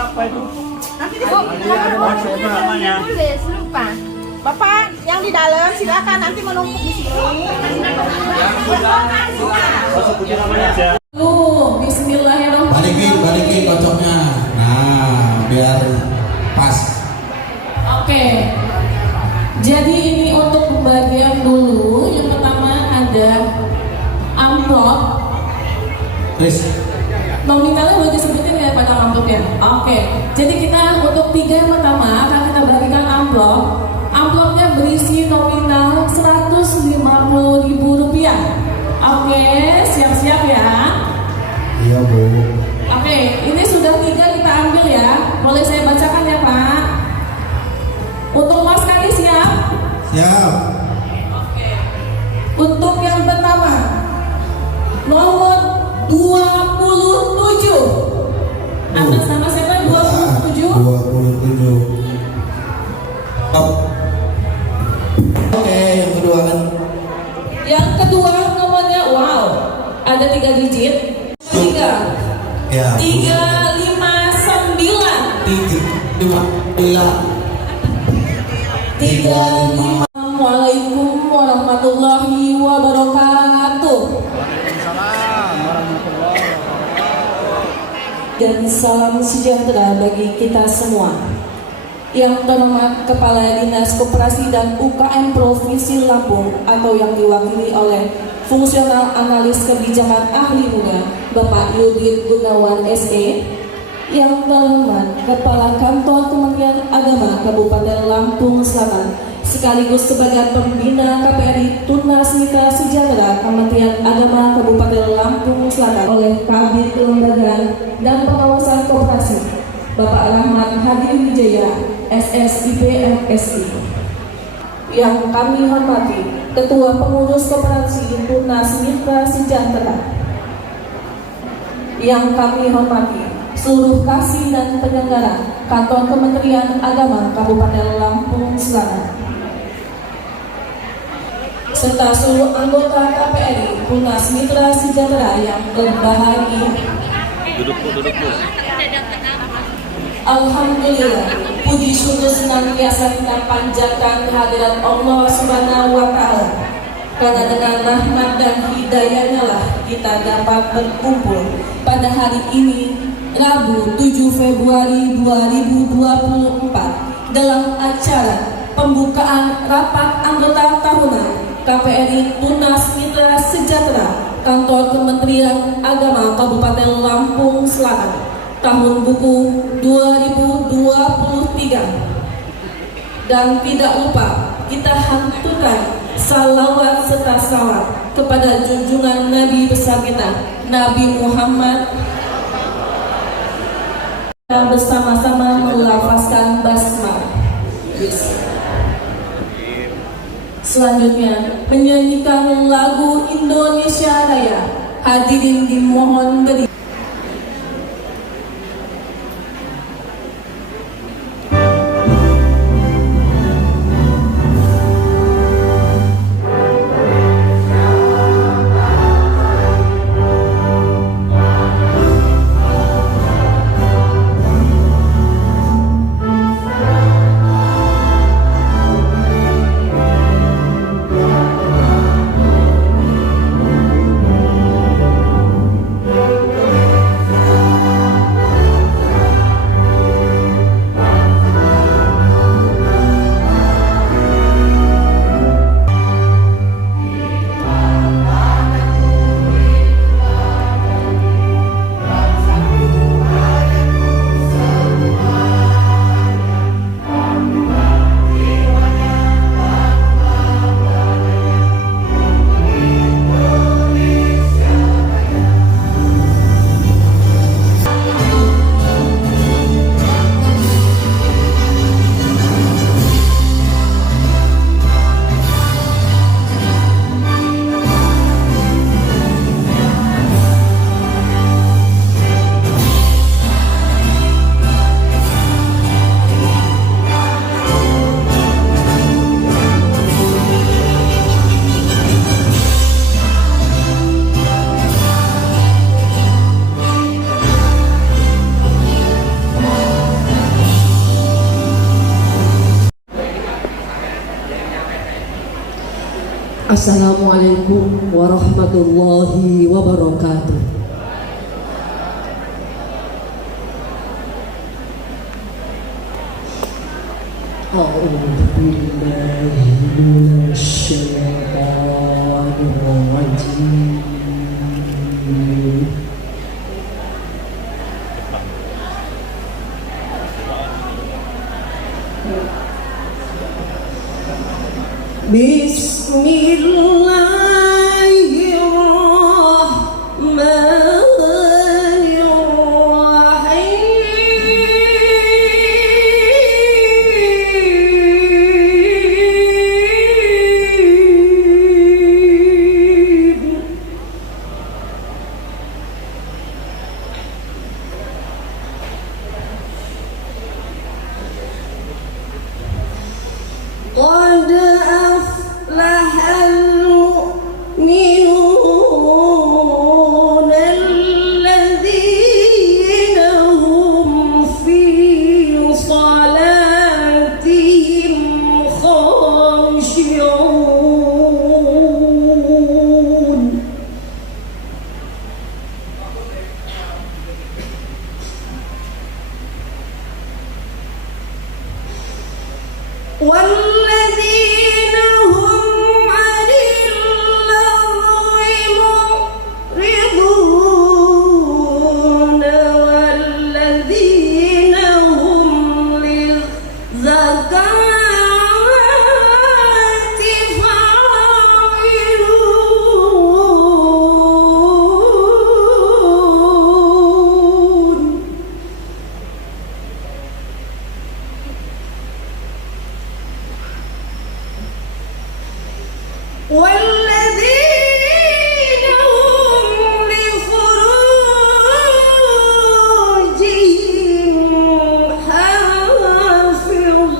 apa itu? Nanti namanya. Tulis, lupa. Bapak yang di dalam silakan nanti menumpuk di sini. Sebutin namanya aja. Bismillahirrahmanirrahim. Balikin kocoknya. Nah, biar pas. Oke. Jadi ini untuk pembagian dulu. Yang pertama ada amplop. Chris. Nominalnya boleh disebutin ya pada amplop ya. Oke. Jadi kita untuk 3 yang pertama akan kita bagikan amplop. Amplopnya berisi nominal Rp150.000. Oke, siap-siap ya. Iya, Bu. Oke, ini sudah 3 kita ambil ya. Boleh saya bacakan ya, Pak? Untuk Mas Kadi siap? Siap. Oke. Untuk yang pertama, nomor 27. Atas nama siapa? 27. 27. Oke, yang kedua kan. Yang kedua nomornya, wow, ada 3 digit. 3. Ya. 359. 35. Assalamualaikum warahmatullahi wabarakatuh. Dan salam sejahtera bagi kita semua. Yang terhormat Kepala Dinas Koperasi dan UKM Provinsi Lampung atau yang diwakili oleh Fungsional Analis Kebijakan Ahli Muda Bapak Yudit Gunawan SE. Yang terhormat Kepala Kantor Kementerian Agama Kabupaten Lampung Selatan sekaligus sebagai pembina KPRI Tunas Mitra Sejahtera Kementerian Agama Kabupaten Lampung Selatan oleh Kabid Kelembagaan dan Pengawasan Koperasi Bapak Rahmat Hadi Wijaya SSIP MSI. Yang kami hormati Ketua Pengurus Koperasi Tunas Mitra Sejahtera. Yang kami hormati seluruh kasih dan penyelenggara Kantor Kementerian Agama Kabupaten Lampung Selatan, serta seluruh anggota KPRI Tunas Mitra Sejahtera yang berbahagia. Duduk Bu. Alhamdulillah, puji syukur senantiasa kita panjatkan kehadirat Allah Subhanahu wa Ta'ala. Karena dengan rahmat dan hidayahnya lah kita dapat berkumpul pada hari ini, Rabu 7 Februari 2024 dalam acara pembukaan rapat anggota tahunan KPRI Tunas Mitra Sejahtera Kantor Kementerian Agama Kabupaten Lampung Selatan tahun buku 2023. Dan tidak lupa kita haturkan salawat serta salam kepada junjungan Nabi besar kita Nabi Muhammad. Kita bersama-sama melafazkan basmalah. Selanjutnya menyanyikan lagu Indonesia Raya. Hadirin dimohon berdiri. Assalamualaikum warahmatullahi wabarakatuh. A'udzu billahi minasy syaithanir rajim. قد أفلح المؤمنون الذين هم في صلاتهم خاشعون والذين هم عن اللغو معرضون والذين هم للزكاة فاعلون والذين هم لفروجهم حافظون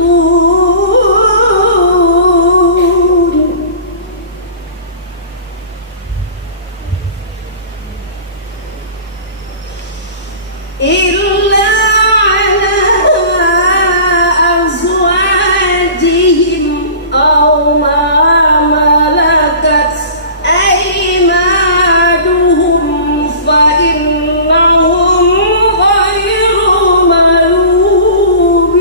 إلا على أزواجهم أو ما ملكت أيمانهم فإنهم غير ملومين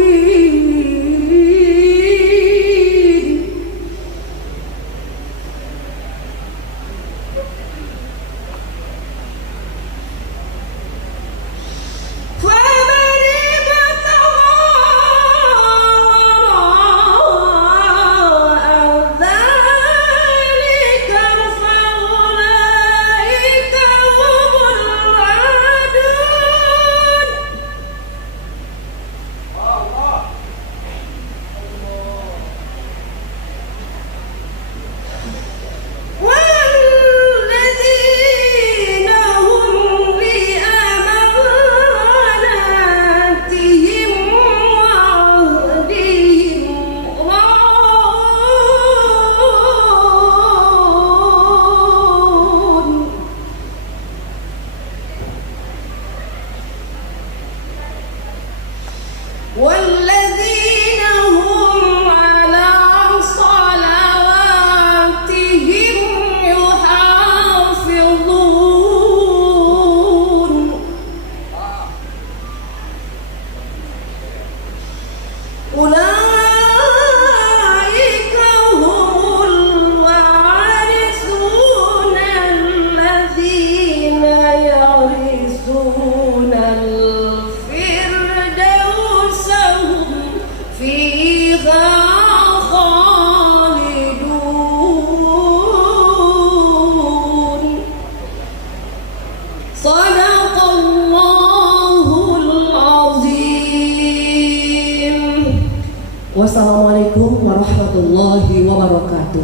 فمن ابتغى ذلك فأولئك هم العادون والذين هم لأماناتهم وعهدهم راعون والذين هم على صلواتهم يحافظون أولئك هم الوارثون الذين يرثون الفردوس هم فيها خالدون صدق الله العظيم. Wassalamualaikum warahmatullahi wabarakatuh.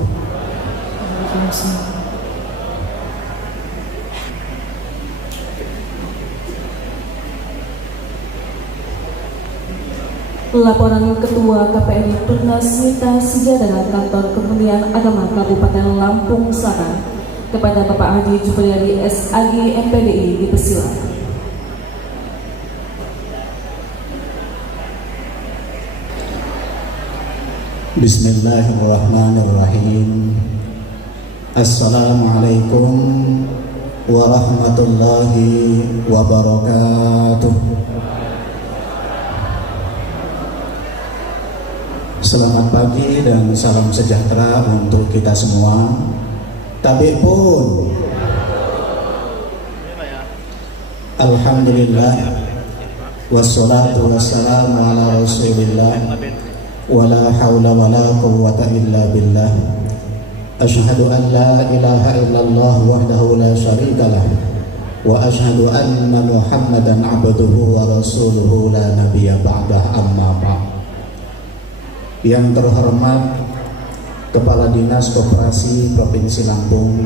Laporan Ketua KPRI Purnasmita Sijadara Kantor Kementerian Agama Kabupaten Lampung Selatan kepada Bapak Haji Jupriadi SAG MPDI dipersilakan. Bismillahirrahmanirrahim. Assalamualaikum warahmatullahi wabarakatuh. Selamat pagi dan salam sejahtera untuk kita semua. Tabik pun. Alhamdulillah. Wassalatu wassalamu ala rasulillah. Wala hawla wala quwwata illa billah. Asyhadu an la ilaha illallah wahdahu la syarikalah. Wa asyhadu anna Muhammadan abduhu wa rasuluhu la nabiyya ba'dah, amma ba'd. Yang terhormat Kepala Dinas Koperasi Provinsi Lampung,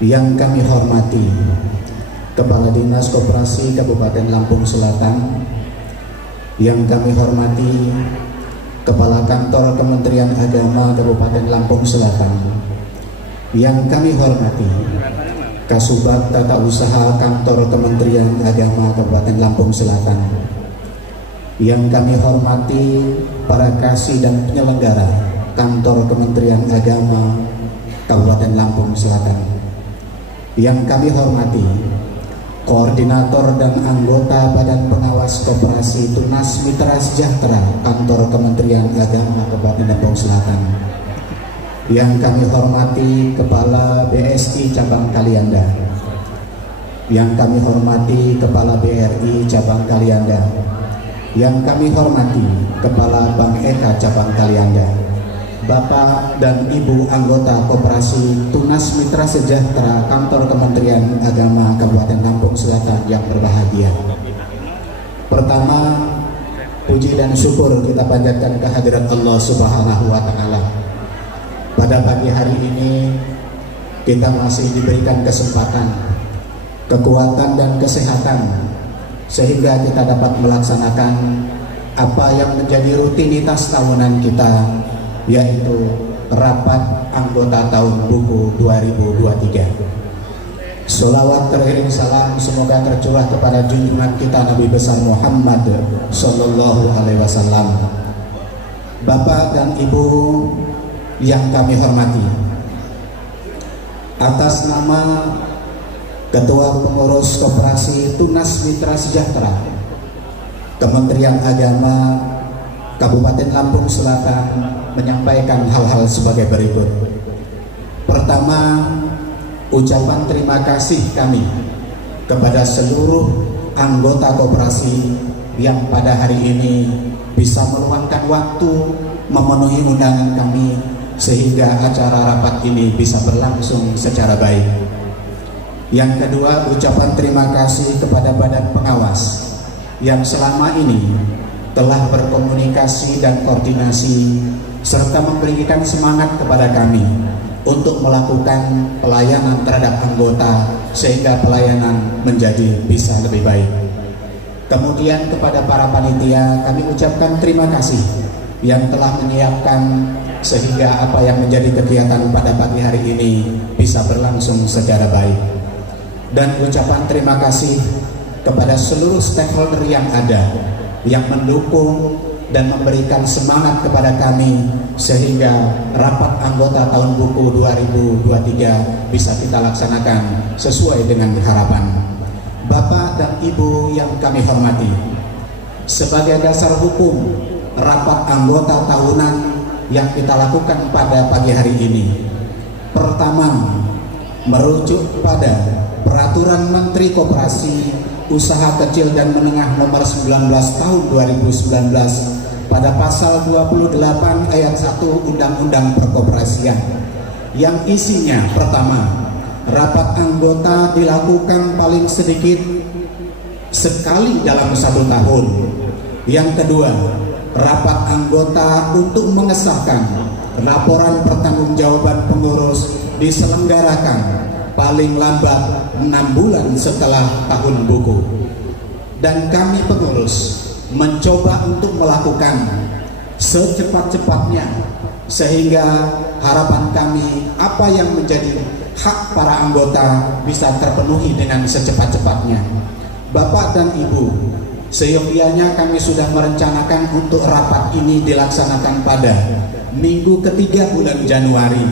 yang kami hormati Kepala Dinas Koperasi Kabupaten Lampung Selatan, yang kami hormati Kepala Kantor Kementerian Agama Kabupaten Lampung Selatan, yang kami hormati Kasubag Tata Usaha Kantor Kementerian Agama Kabupaten Lampung Selatan, yang kami hormati para kasih dan penyelenggara Kantor Kementerian Agama Kabupaten Lampung Selatan, yang kami hormati Koordinator dan anggota Badan Pengawas Koperasi Tunas Mitra Sejahtera Kantor Kementerian Agama Kabupaten Lampung Selatan, yang kami hormati Kepala BSI Cabang Kalianda, yang kami hormati Kepala BRI Cabang Kalianda, yang kami hormati Kepala Bank Eka Cabang Kalianda, Bapak dan Ibu anggota Koperasi Tunas Mitra Sejahtera Kantor Kementerian Agama Kabupaten Lampung Selatan yang berbahagia. Pertama, puji dan syukur kita panjatkan kehadirat Allah Subhanahu wa Ta'ala. Pada pagi hari ini kita masih diberikan kesempatan, kekuatan dan kesehatan sehingga kita dapat melaksanakan apa yang menjadi rutinitas tahunan kita, yaitu rapat anggota tahun buku 2023. Sholawat teriring salam semoga tercurah kepada junjungan kita Nabi besar Muhammad Sallallahu Alaihi Wasallam. Bapak dan Ibu yang kami hormati, atas nama Ketua Pengurus Koperasi Tunas Mitra Sejahtera Kementerian Agama Kabupaten Lampung Selatan menyampaikan hal-hal sebagai berikut. Pertama, ucapan terima kasih kami kepada seluruh anggota koperasi yang pada hari ini bisa meluangkan waktu memenuhi undangan kami sehingga acara rapat ini bisa berlangsung secara baik. Yang kedua, ucapan terima kasih kepada Badan Pengawas yang selama ini telah berkomunikasi dan koordinasi serta memberikan semangat kepada kami untuk melakukan pelayanan terhadap anggota sehingga pelayanan menjadi bisa lebih baik. Kemudian kepada para panitia kami ucapkan terima kasih yang telah menyiapkan sehingga apa yang menjadi kegiatan pada pagi hari ini bisa berlangsung secara baik. Dan ucapan terima kasih kepada seluruh stakeholder yang ada yang mendukung dan memberikan semangat kepada kami sehingga rapat anggota tahun buku 2023 bisa kita laksanakan sesuai dengan harapan. Bapak dan Ibu yang kami hormati, sebagai dasar hukum rapat anggota tahunan yang kita lakukan pada pagi hari ini, pertama, merujuk pada Peraturan Menteri Koperasi Usaha Kecil dan Menengah Nomor 19 Tahun 2019 pada pasal 28 ayat 1 Undang-Undang Perkoperasian, yang isinya pertama, rapat anggota dilakukan paling sedikit sekali dalam 1 tahun. Yang kedua, rapat anggota untuk mengesahkan laporan pertanggungjawaban pengurus diselenggarakan paling lambat 6 bulan setelah tahun buku. Dan kami pengurus mencoba untuk melakukan secepat-cepatnya sehingga harapan kami apa yang menjadi hak para anggota bisa terpenuhi dengan secepat-cepatnya. Bapak dan Ibu, seyogianya kami sudah merencanakan untuk rapat ini dilaksanakan pada minggu ketiga bulan Januari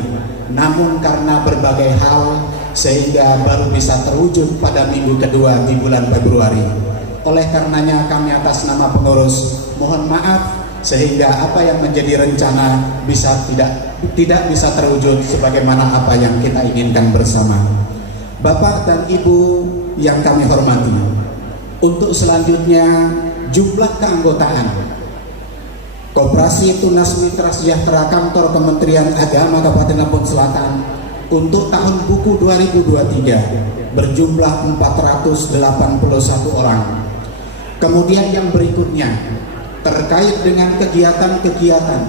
namun karena berbagai hal sehingga baru bisa terwujud pada minggu kedua di bulan Februari. Oleh karenanya kami atas nama pengurus mohon maaf sehingga apa yang menjadi rencana tidak bisa terwujud sebagaimana apa yang kita inginkan bersama. Bapak dan Ibu yang kami hormati, untuk selanjutnya jumlah keanggotaan Koperasi Tunas Mitra Sejahtera Kantor Kementerian Agama Kabupaten Lampung Selatan untuk tahun buku 2023 berjumlah 481 orang. Kemudian yang berikutnya terkait dengan kegiatan-kegiatan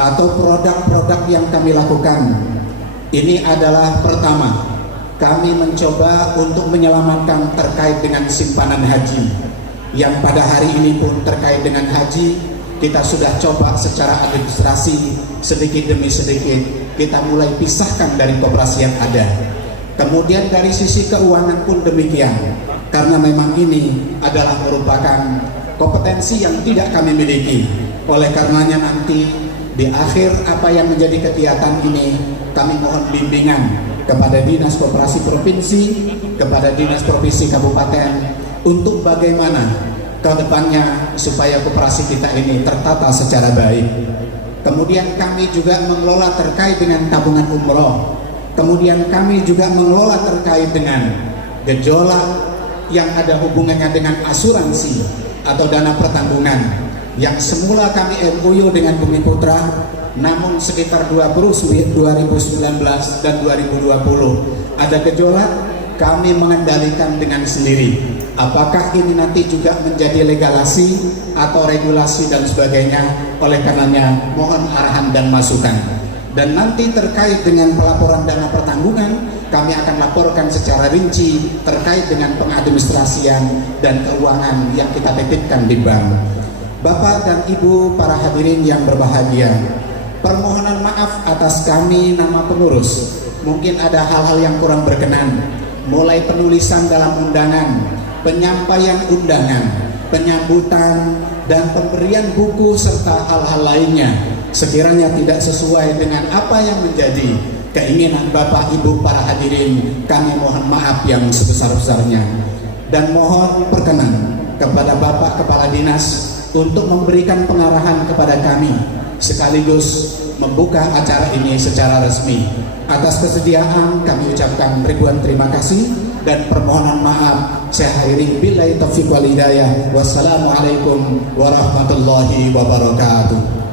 atau produk-produk yang kami lakukan, ini adalah pertama, kami mencoba untuk menyelamatkan terkait dengan simpanan haji yang pada hari ini pun terkait dengan haji kita sudah coba secara administrasi sedikit demi sedikit kita mulai pisahkan dari koperasi yang ada. Kemudian dari sisi keuangan pun demikian, karena memang ini adalah merupakan kompetensi yang tidak kami miliki. Oleh karenanya nanti di akhir apa yang menjadi kegiatan ini kami mohon bimbingan kepada Dinas Koperasi Provinsi, kepada Dinas Provinsi Kabupaten untuk bagaimana ke depannya supaya koperasi kita ini tertata secara baik. Kemudian kami juga mengelola terkait dengan tabungan umroh. Kemudian kami juga mengelola terkait dengan gejolak yang ada hubungannya dengan asuransi atau dana pertanggungan yang semula kami MOU dengan Bumi Putra, namun sekitar 2019 dan 2020 ada gejolak, kami mengendalikan dengan sendiri. Apakah ini nanti juga menjadi legalasi atau regulasi dan sebagainya? Oleh karenanya mohon arahan dan masukan. Dan nanti terkait dengan pelaporan dana pertanggungan, kami akan laporkan secara rinci terkait dengan pengadministrasian dan keuangan yang kita titipkan di bank. Bapak dan Ibu para hadirin yang berbahagia, permohonan maaf atas kami nama pengurus. Mungkin ada hal-hal yang kurang berkenan, mulai penulisan dalam undangan, penyampaian undangan, penyambutan, dan pemberian buku serta hal-hal lainnya sekiranya tidak sesuai dengan apa yang menjadi keinginan Bapak Ibu para hadirin, kami mohon maaf yang sebesar-besarnya dan mohon perkenan kepada Bapak Kepala Dinas untuk memberikan pengarahan kepada kami sekaligus membuka acara ini secara resmi. Atas kesediaan kami ucapkan ribuan terima kasih dan permohonan maaf. Saya akhiri billahi taufiq wal hidayah. Wassalamualaikum warahmatullahi wabarakatuh.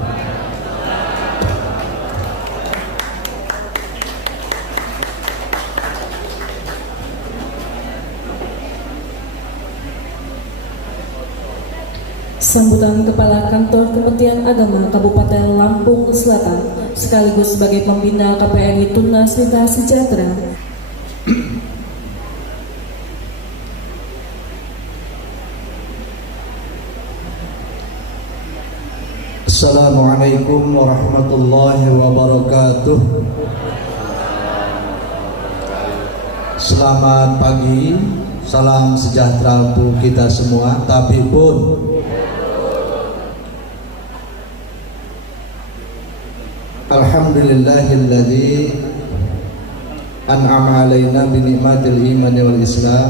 Sambutan Kepala Kantor Kementerian Agama Kabupaten Lampung Selatan sekaligus sebagai pembina KPRI Tunas Mitra Sejahtera. Assalamualaikum warahmatullahi wabarakatuh. Selamat pagi, salam sejahtera untuk kita semua. Tapi pun alhamdulillahilladzi an'ama alaina bi ni'matil iman wal islam.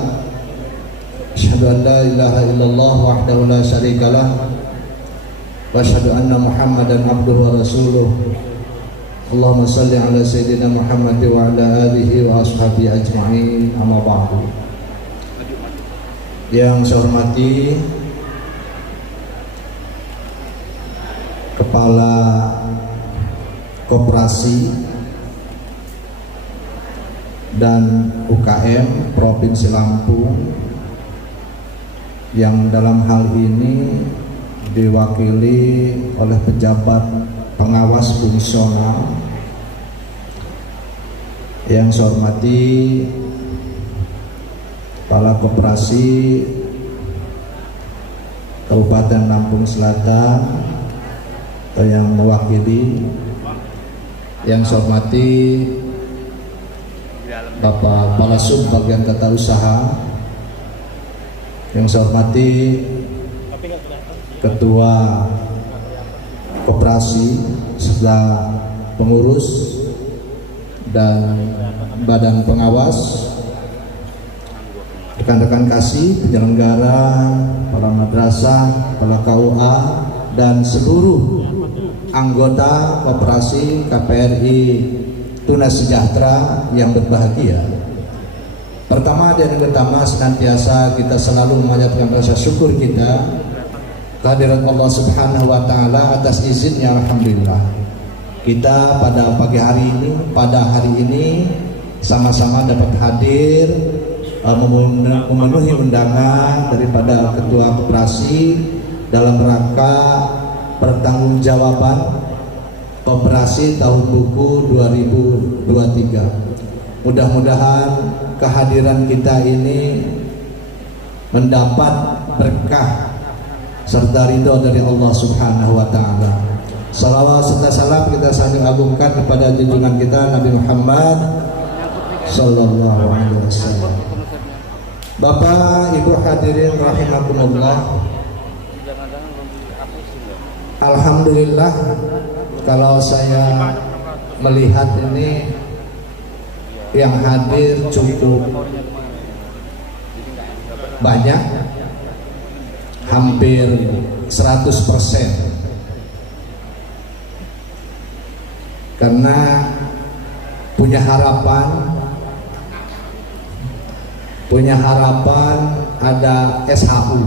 Asyhadu an la ilaha illallah wahdahu la syarikalah wa asyhadu anna Muhammadan abduhu wa rasuluh. Allahumma salli ala sayyidina Muhammad wa ala alihi wa ashabihi ajma'in. Amma ba'du. Yang saya hormati Kepala Koperasi dan UKM Provinsi Lampung yang dalam hal ini diwakili oleh pejabat pengawas fungsional. Yang saya hormati Kepala Koperasi Kabupaten Lampung Selatan atau yang mewakili. Yang saya hormati Bapak Kepala Sub Bagian Tata Usaha. Yang saya hormati Ketua Koperasi serta pengurus dan badan pengawas, rekan-rekan kasih, penyelenggara, para madrasah, para KUA, dan seluruh anggota Koperasi KPRI Tunas Sejahtera yang berbahagia. Pertama dan yang pertama, senantiasa kita selalu memanjatkan rasa syukur kita kehadirat Allah Subhanahu wa Ta'ala atas izinnya. Alhamdulillah, kita pada pagi hari ini, pada hari ini sama-sama dapat hadir memenuhi undangan daripada Ketua Koperasi dalam rangka pertanggungjawaban Koperasi tahun buku 2023. Mudah-mudahan kehadiran kita ini mendapat berkah serta ridho dari Allah Subhanahu wa Ta'ala. Salawat serta salam kita saling agungkan kepada junjungan kita Nabi Muhammad sallallahu alaihi wasallam. Bapak Ibu hadirin rahimakumullah, alhamdulillah kalau saya melihat ini yang hadir cukup banyak, hampir 100%, karena punya harapan ada SHU.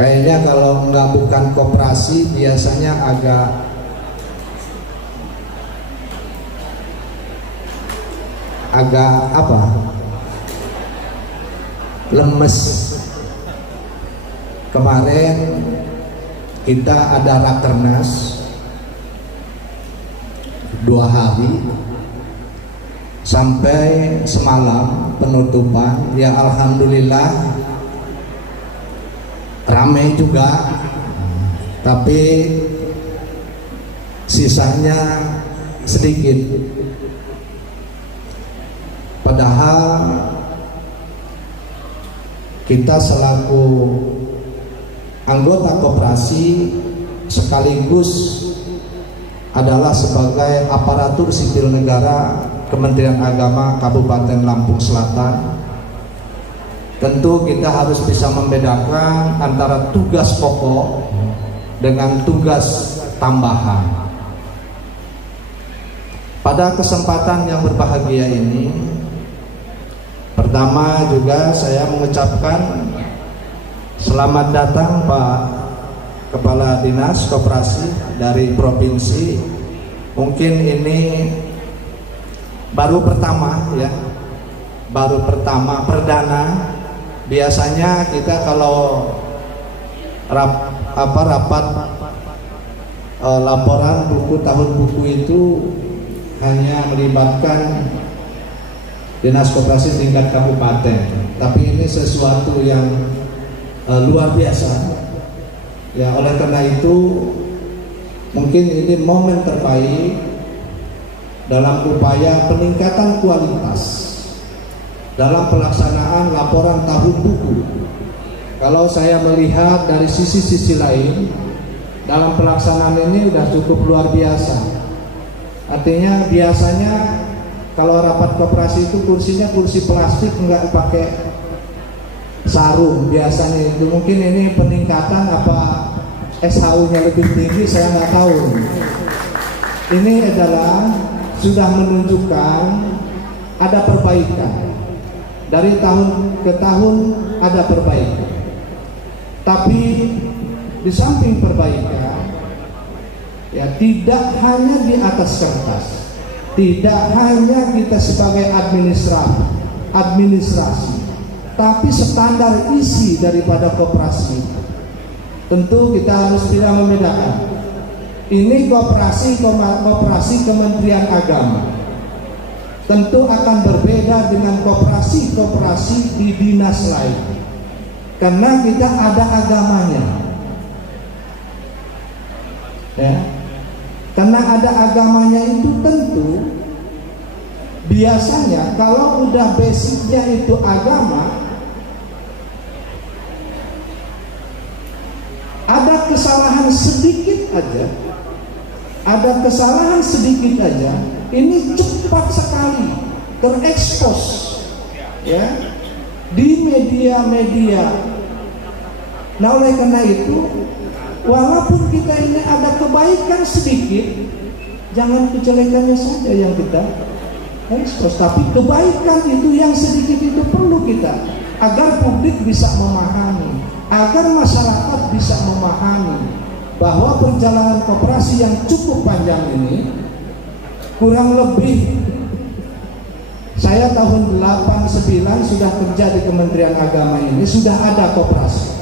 Kayaknya kalau nggak bukan koperasi biasanya agak apa, lemes. Kemarin kita ada rakernas 2 hari sampai semalam penutupan, ya alhamdulillah ramai juga, tapi sisanya sedikit. Padahal kita selaku anggota koperasi sekaligus adalah sebagai aparatur sipil negara Kementerian Agama Kabupaten Lampung Selatan, tentu kita harus bisa membedakan antara tugas pokok dengan tugas tambahan. Pada kesempatan yang berbahagia ini, pertama juga saya mengucapkan selamat datang Pak Kepala Dinas Koperasi dari Provinsi. Mungkin ini baru pertama ya, perdana. Biasanya kita kalau rapat laporan buku tahun buku itu hanya melibatkan Dinas Koperasi tingkat kabupaten, tapi ini sesuatu yang luar biasa ya. Oleh karena itu mungkin ini momen terbaik dalam upaya peningkatan kualitas dalam pelaksanaan laporan tahun buku. Kalau saya melihat dari sisi-sisi lain, dalam pelaksanaan ini sudah cukup luar biasa. Artinya biasanya kalau rapat koperasi itu kursinya kursi plastik, nggak pakai sarung biasanya itu. Mungkin ini peningkatan apa SHU-nya lebih tinggi, saya nggak tahu. Ini adalah sudah menunjukkan ada perbaikan. Dari tahun ke tahun ada perbaikan. Tapi di samping perbaikan, ya tidak hanya di atas kertas, tidak hanya kita sebagai administrasi, tapi standar isi daripada koperasi. Tentu kita harus bisa membedakan. Ini koperasi Kementerian Agama. Tentu akan berbeda dengan koperasi di dinas lain, karena kita ada agamanya, ya. Karena ada agamanya itu tentu biasanya kalau udah basicnya itu agama, ada kesalahan sedikit aja ini cepat sekali terekspos ya di media-media. Nah oleh karena itu, walaupun kita ini ada kebaikan sedikit, jangan kejelekannya saja yang kita ekspos, tapi kebaikan itu yang sedikit itu perlu kita, agar publik bisa memahami, agar masyarakat bisa memahami bahwa perjalanan koperasi yang cukup panjang ini, kurang lebih saya tahun 89 sudah kerja di Kementerian Agama ini, sudah ada koperasi.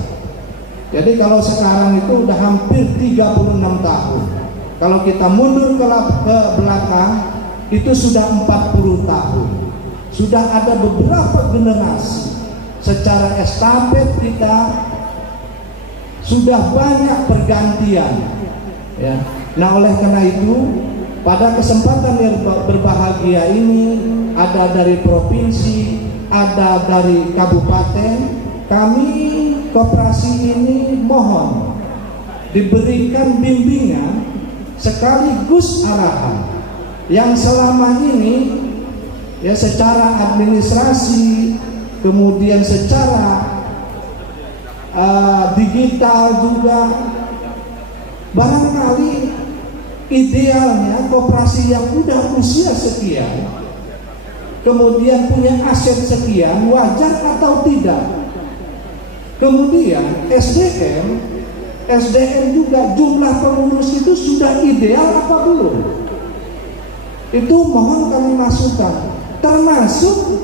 Jadi kalau sekarang itu udah hampir 36 tahun. Kalau kita mundur ke belakang itu sudah 40 tahun. Sudah ada beberapa generasi. Secara estafet kita sudah banyak pergantian ya. Nah oleh karena itu, pada kesempatan yang berbahagia ini, ada dari provinsi, ada dari kabupaten, kami koperasi ini mohon diberikan bimbingan sekaligus arahan yang selama ini ya secara administrasi, kemudian secara digital juga, barangkali idealnya koperasi yang udah usia sekian kemudian punya aset sekian, wajar atau tidak. Kemudian SDM juga jumlah pengurus itu sudah ideal apa belum? Itu mohon kami masukkan. Termasuk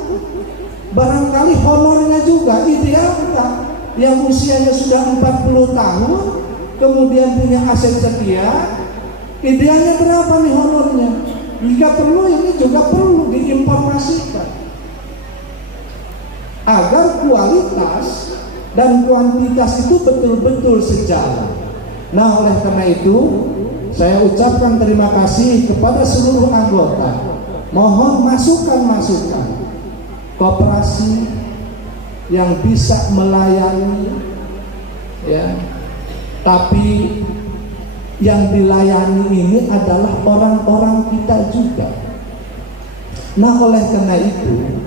barangkali honornya juga ideal enggak? Yang usianya sudah 40 tahun kemudian punya aset sekian, idealnya berapa nih honornya? Jika perlu ini juga perlu diinformasikan agar kualitas dan kuantitas itu betul-betul sejalan. Nah oleh karena itu saya ucapkan terima kasih kepada seluruh anggota. Mohon masukan-masukan koperasi yang bisa melayani ya, tapi yang dilayani ini adalah orang-orang kita juga. Nah oleh karena itu,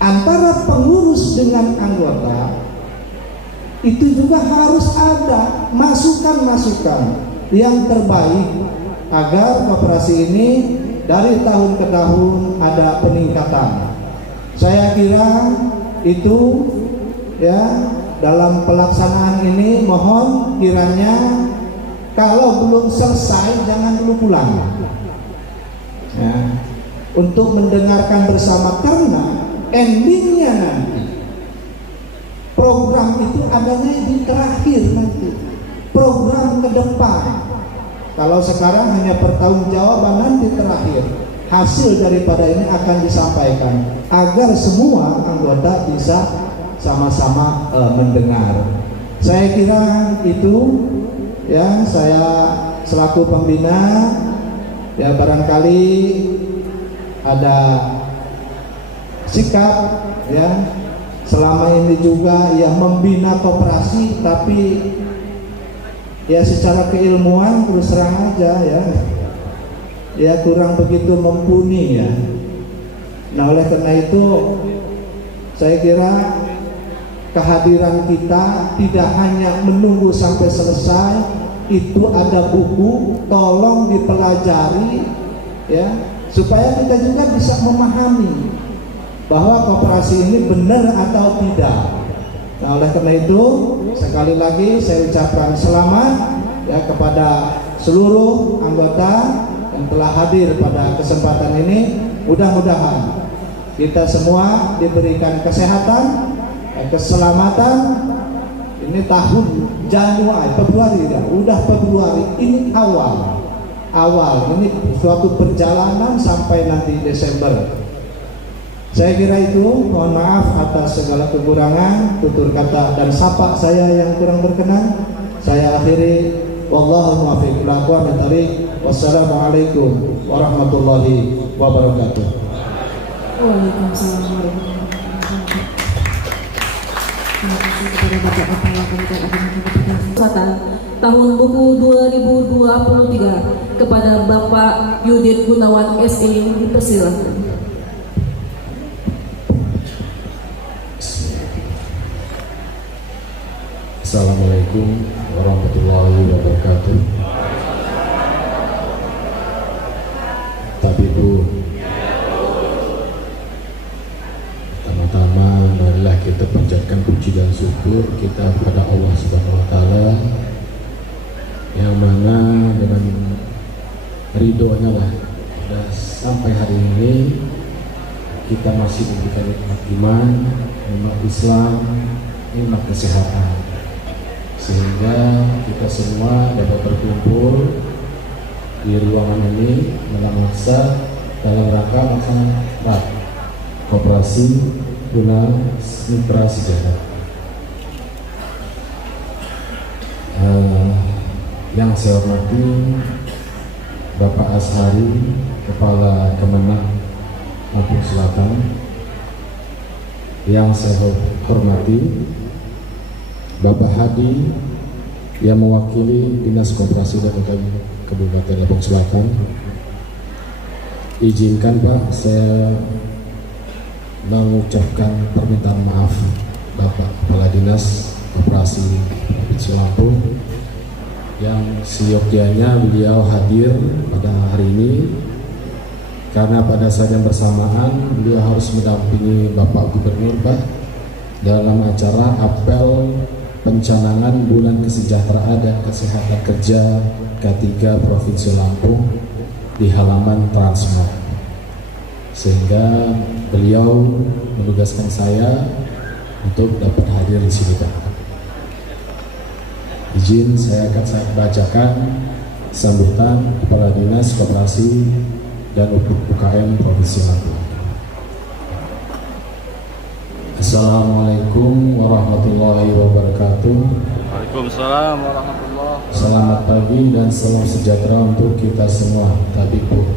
antara pengurus dengan anggota itu juga harus ada masukan-masukan yang terbaik agar koperasi ini dari tahun ke tahun ada peningkatan. Saya kira itu ya, dalam pelaksanaan ini mohon kiranya kalau belum selesai jangan dulu pulang ya, untuk mendengarkan bersama, karena endingnya nanti program itu adanya di terakhir nanti, program ke depan. Kalau sekarang hanya pertanggungjawaban, nanti terakhir hasil daripada ini akan disampaikan agar semua anggota bisa sama-sama mendengar. Saya kira itu ya, saya selaku pembina ya, barangkali ada sikap ya selama ini juga ya membina koperasi, tapi ya secara keilmuan terus terang aja ya kurang begitu mumpuni ya. Nah oleh karena itu saya kira kehadiran kita tidak hanya menunggu sampai selesai, itu ada buku, tolong dipelajari ya, supaya kita juga bisa memahami bahwa koperasi ini benar atau tidak. Nah oleh karena itu sekali lagi saya ucapkan selamat ya kepada seluruh anggota yang telah hadir pada kesempatan ini. Mudah-mudahan kita semua diberikan kesehatan, keselamatan. Ini tahun Februari ya, udah Februari, ini awal ini suatu perjalanan sampai nanti Desember. Saya kira itu, mohon maaf atas segala kekurangan, tutur kata dan sapa saya yang kurang berkenan. Saya akhiri, wallahu muwaffiq ila aqwamit thoriq. Wassalamualaikum warahmatullahi wabarakatuh. Waalaikumsalam warahmatullahi wabarakatuh. Selatan tahun buku 2023 kepada Bapak Yudit Gunawan SE, dipersilakan. Assalamualaikum warahmatullahi wabarakatuh. Tabibu, pertama-tama marilah kita panjatkan puji dan syukur kita kepada Allah Subhanahu wa taala yang mana dengan ridhonya lah sudah sampai hari ini kita masih diberikan nikmat iman, nikmat Islam, nikmat kesehatan, sehingga kita semua dapat berkumpul di ruangan ini dalam rangka melaksanakan Koperasi Tunas Mitra Sejahtera. Yang saya hormati Bapak Ashari, Kepala Kemenang Lampung Selatan. Yang saya hormati Bapak Hadi yang mewakili Dinas Koperasi dan UKM Kabupaten Lampung Selatan. Izinkan Pak, saya mengucapkan permintaan maaf Bapak Kepala Dinas Koperasi Provinsi Lampung yang seyogyanya beliau hadir pada hari ini karena pada saat yang bersamaan beliau harus mendampingi Bapak Gubernur Pak dalam acara apel pencanangan Bulan Kesejahteraan dan Kesehatan Kerja K3 Provinsi Lampung di halaman Transmart, sehingga beliau menugaskan saya untuk dapat hadir di sini Pak. Izin saya akan bacakan sambutan Kepala Dinas Koperasi dan UKM Provinsi Lampung. Assalamualaikum warahmatullahi wabarakatuh. Waalaikumsalam warahmatullahi wabarakatuh. Selamat pagi dan salam sejahtera untuk kita semua. Tabibu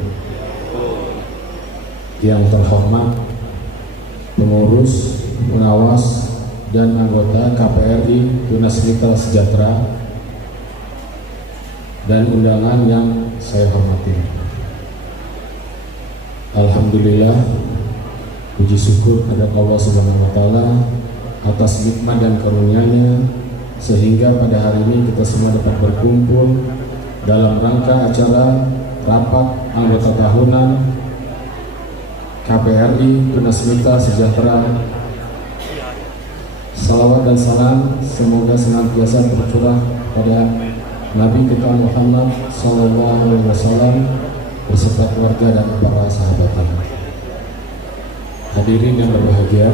yang terhormat, pengurus, pengawas, dan anggota KPRI Tunas Mitra Sejahtera dan undangan yang saya hormati. Alhamdulillah, puji syukur kepada Allah Subhanahu wa taala atas nikmat dan karunia-Nya sehingga pada hari ini kita semua dapat berkumpul dalam rangka acara rapat anggota tahunan KPRI Tunas Mitra Sejahtera. Salawat dan salam semoga senantiasa tercurah pada Nabi kita Muhammad SAW beserta keluarga dan para sahabatnya. Hadirin yang berbahagia,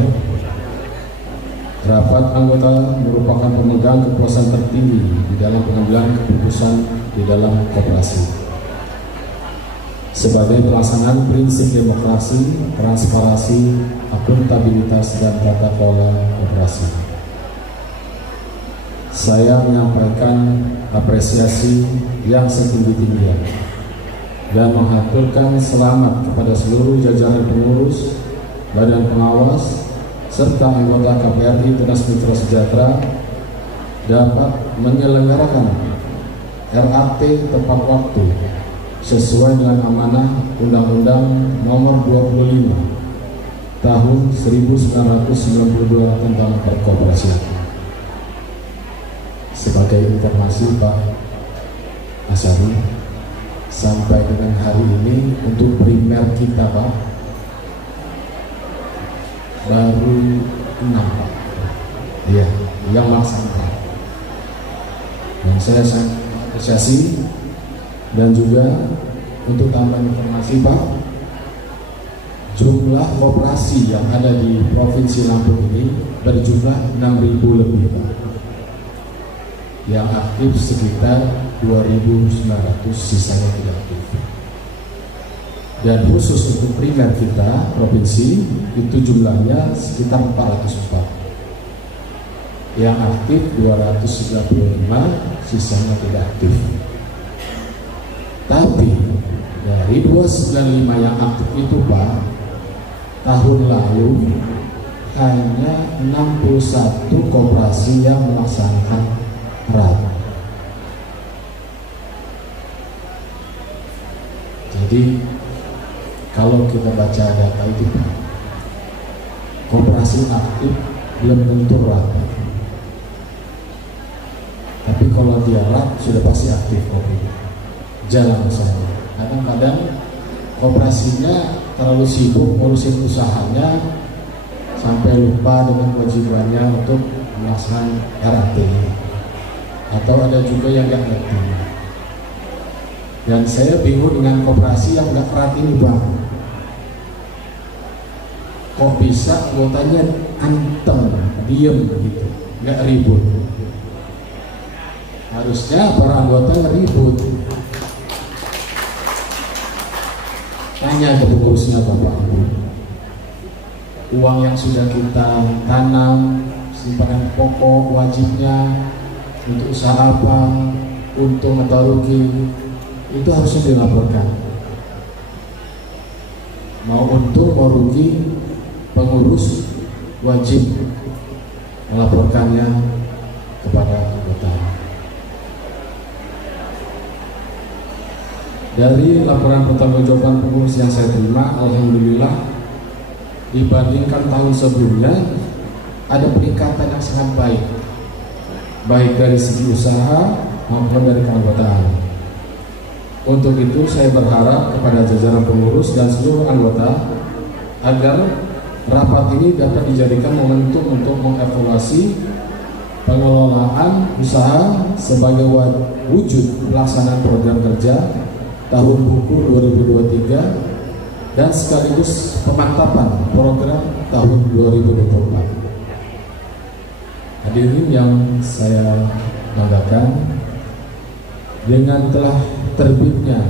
rapat anggota merupakan pemegang kekuasaan tertinggi di dalam pengambilan keputusan di dalam koperasi. Sebagai pelaksanaan prinsip demokrasi, transparansi, akuntabilitas, dan tata kelola koperasi, saya menyampaikan apresiasi yang setinggi-tingginya dan mengaturkan selamat kepada seluruh jajaran pengurus, badan pengawas, serta anggota KPRI Tunas Mitra Sejahtera dapat menyelenggarakan RAT tepat waktu sesuai dengan amanah Undang-Undang Nomor 25 Tahun 1992 tentang Perkoperasian. Sebagai informasi Pak Ashari, sampai dengan hari ini untuk primer kita Pak baru 6 Pak, ya, yang melaksanakan. Dan saya sangat apresiasi. Dan juga untuk tambahan informasi Pak, jumlah koperasi yang ada di Provinsi Lampung ini berjumlah 6.000 lebih Pak. Yang aktif sekitar 2.900, sisanya tidak aktif. Dan khusus untuk primer kita provinsi itu jumlahnya sekitar 404. Yang aktif 295, sisanya tidak aktif. Tapi dari 295 yang aktif itu Pak, tahun lalu hanya 61 koperasi yang melaksanakan RAT. Jadi kalau kita baca data itu, koperasi aktif belum tentu RAT. Tapi kalau dia RAT sudah pasti aktif kopi. Jalan saja. Kadang-kadang koperasinya terlalu sibuk ngurusin usahanya sampai lupa dengan kewajibannya untuk melaksanakan RAT. Atau ada juga yang nggak ngerti. Dan saya bingung dengan koperasi yang nggak RAT ini, Bang. Kok bisa anggotanya anteng, diem begitu, nggak ribut? Harusnya para anggota ribut. Tanya ke pengurusnya, Bapak Ibu, uang yang sudah kita tanam, simpanan pokok wajibnya untuk usaha apa, untung atau rugi, itu harusnya dilaporkan. Mau untung mau rugi, pengurus wajib melaporkannya kepada anggota. Dari laporan pertanggungjawaban pengurus yang saya terima, alhamdulillah dibandingkan tahun sebelumnya ada peningkatan yang sangat baik, baik dari segi usaha maupun dari keanggotaan. Untuk itu saya berharap kepada jajaran pengurus dan seluruh anggota agar rapat ini dapat dijadikan momentum untuk mengevaluasi pengelolaan usaha sebagai wujud pelaksanaan program kerja tahun buku 2023 dan sekaligus pemantapan program tahun 2024. Hadirin yang saya banggakan, dengan telah terbitnya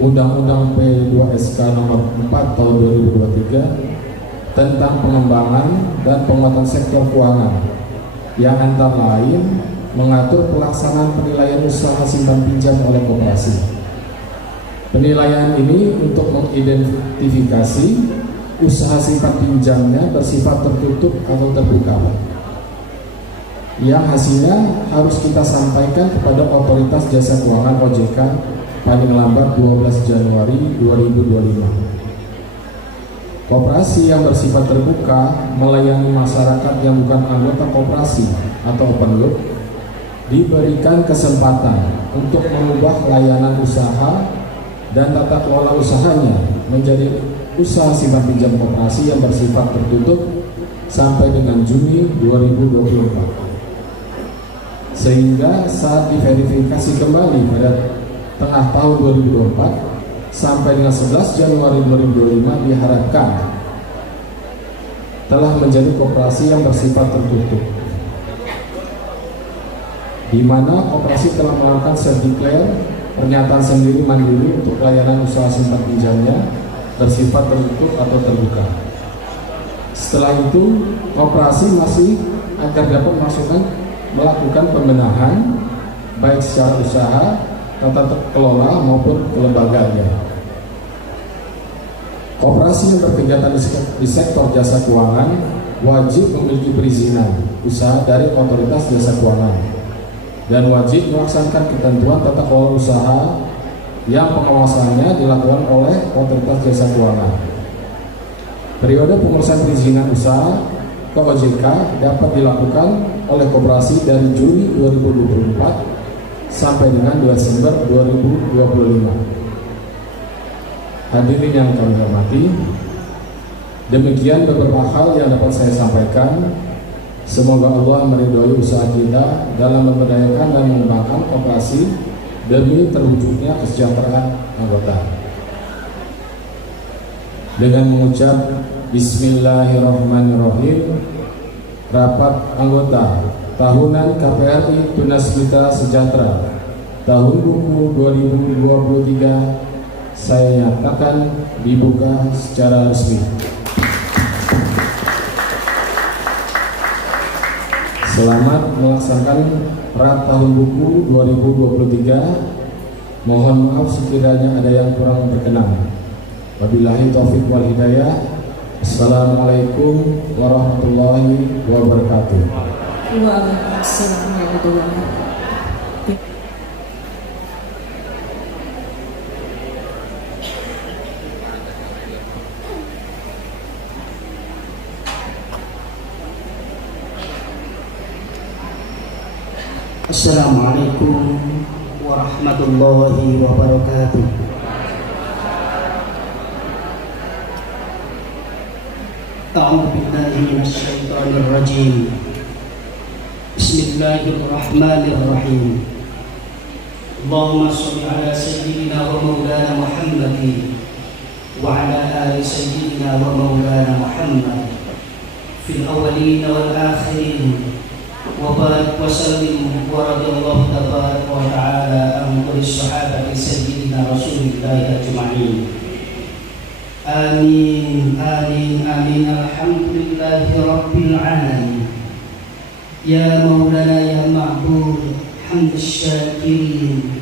Undang-Undang P2SK nomor 4 tahun 2023 tentang pengembangan dan penguatan sektor keuangan yang antara lain mengatur pelaksanaan penilaian usaha simpan pinjam oleh koperasi. Penilaian ini untuk mengidentifikasi usaha simpan pinjamnya bersifat tertutup atau terbuka, yang hasilnya harus kita sampaikan kepada Otoritas Jasa Keuangan OJK paling lambat 12 Januari 2025. Koperasi yang bersifat terbuka melayani masyarakat yang bukan anggota koperasi atau open loop diberikan kesempatan untuk mengubah layanan usaha dan tata kelola usahanya menjadi usaha simpan pinjam koperasi yang bersifat tertutup sampai dengan Juni 2024. Sehingga saat diverifikasi kembali pada tengah tahun 2024 sampai dengan 11 Januari 2025 diharapkan telah menjadi koperasi yang bersifat tertutup, di mana koperasi telah melakukan self-declare pernyataan sendiri mandiri untuk layanan usaha simpan pinjamnya bersifat tertutup atau terbuka. Setelah itu, koperasi masih agar dapat melakukan pembenahan baik secara usaha, tata kelola maupun kelembagaannya. Koperasi yang berkegiatan di sektor jasa keuangan wajib memiliki perizinan usaha dari Otoritas Jasa Keuangan dan wajib melaksanakan ketentuan tata kelola usaha yang pengawasannya dilakukan oleh Otoritas Jasa Keuangan. Periode pengurusan perizinan usaha ke OJK dapat dilakukan oleh koperasi dari Juni 2024 sampai dengan Desember 2025. Hadirin yang kami hormati, demikian beberapa hal yang dapat saya sampaikan. Semoga Allah meridhoi usaha kita dalam memberdayakan dan mengembangkan koperasi demi terwujudnya kesejahteraan anggota. Dengan mengucap Bismillahirrahmanirrahim, rapat anggota tahunan KPRI Tunas Mitra Sejahtera tahun buku 2023 saya nyatakan dibuka secara resmi. Selamat melaksanakan RAT tahun buku 2023. Mohon maaf sekiranya ada yang kurang berkenan. Wabillahi taufiq wal hidayah. Assalamualaikum warahmatullahi wabarakatuh. Waalaikumsalam warahmatullahi wabarakatuh. Assalamualaikum warahmatullahi wabarakatuh. A'udzu billahi minasyaitonir rajim. Bismillahirrahmanirrahim. Allahumma shalli ala sayyidina wa maulana Muhammadin wa ala ali sayyidina wa maulana Muhammad fil awwalin wal akhirin. وبارك وسلم ورضي الله تبارك وتعالى عن كل الصحابة سيدنا رسول الله أجمعين. آمين آمين آمين. الحمد لله رب العالمين. يا مولانا يا معبود حمد الشاكرين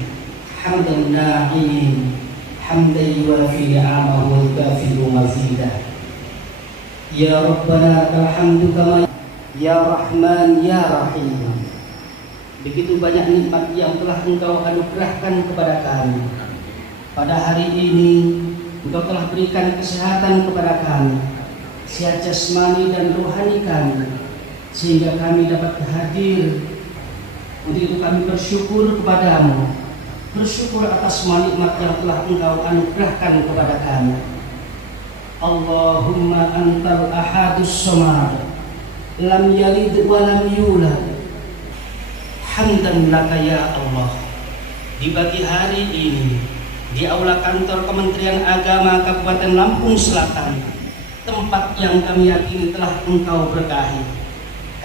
حمد الناعمين حمدا يوافي نعمه ويكافئ مزيده. يا ربنا الحمد كما Ya Rahman, Ya Rahim. Begitu banyak nikmat yang telah Engkau anugerahkan kepada kami. Pada hari ini Engkau telah berikan kesehatan kepada kami, sehat jasmani dan rohani kami, sehingga kami dapat hadir. Untuk itu kami bersyukur kepadamu, bersyukur atas nikmat yang telah Engkau anugerahkan kepada kami. Allahumma antal ahadus samad, lam yalid wa lam yulad. Hamdan laka ya Allah. Di pagi hari ini di aula kantor Kementerian Agama Kabupaten Lampung Selatan, tempat yang kami yakini telah Engkau berkahi,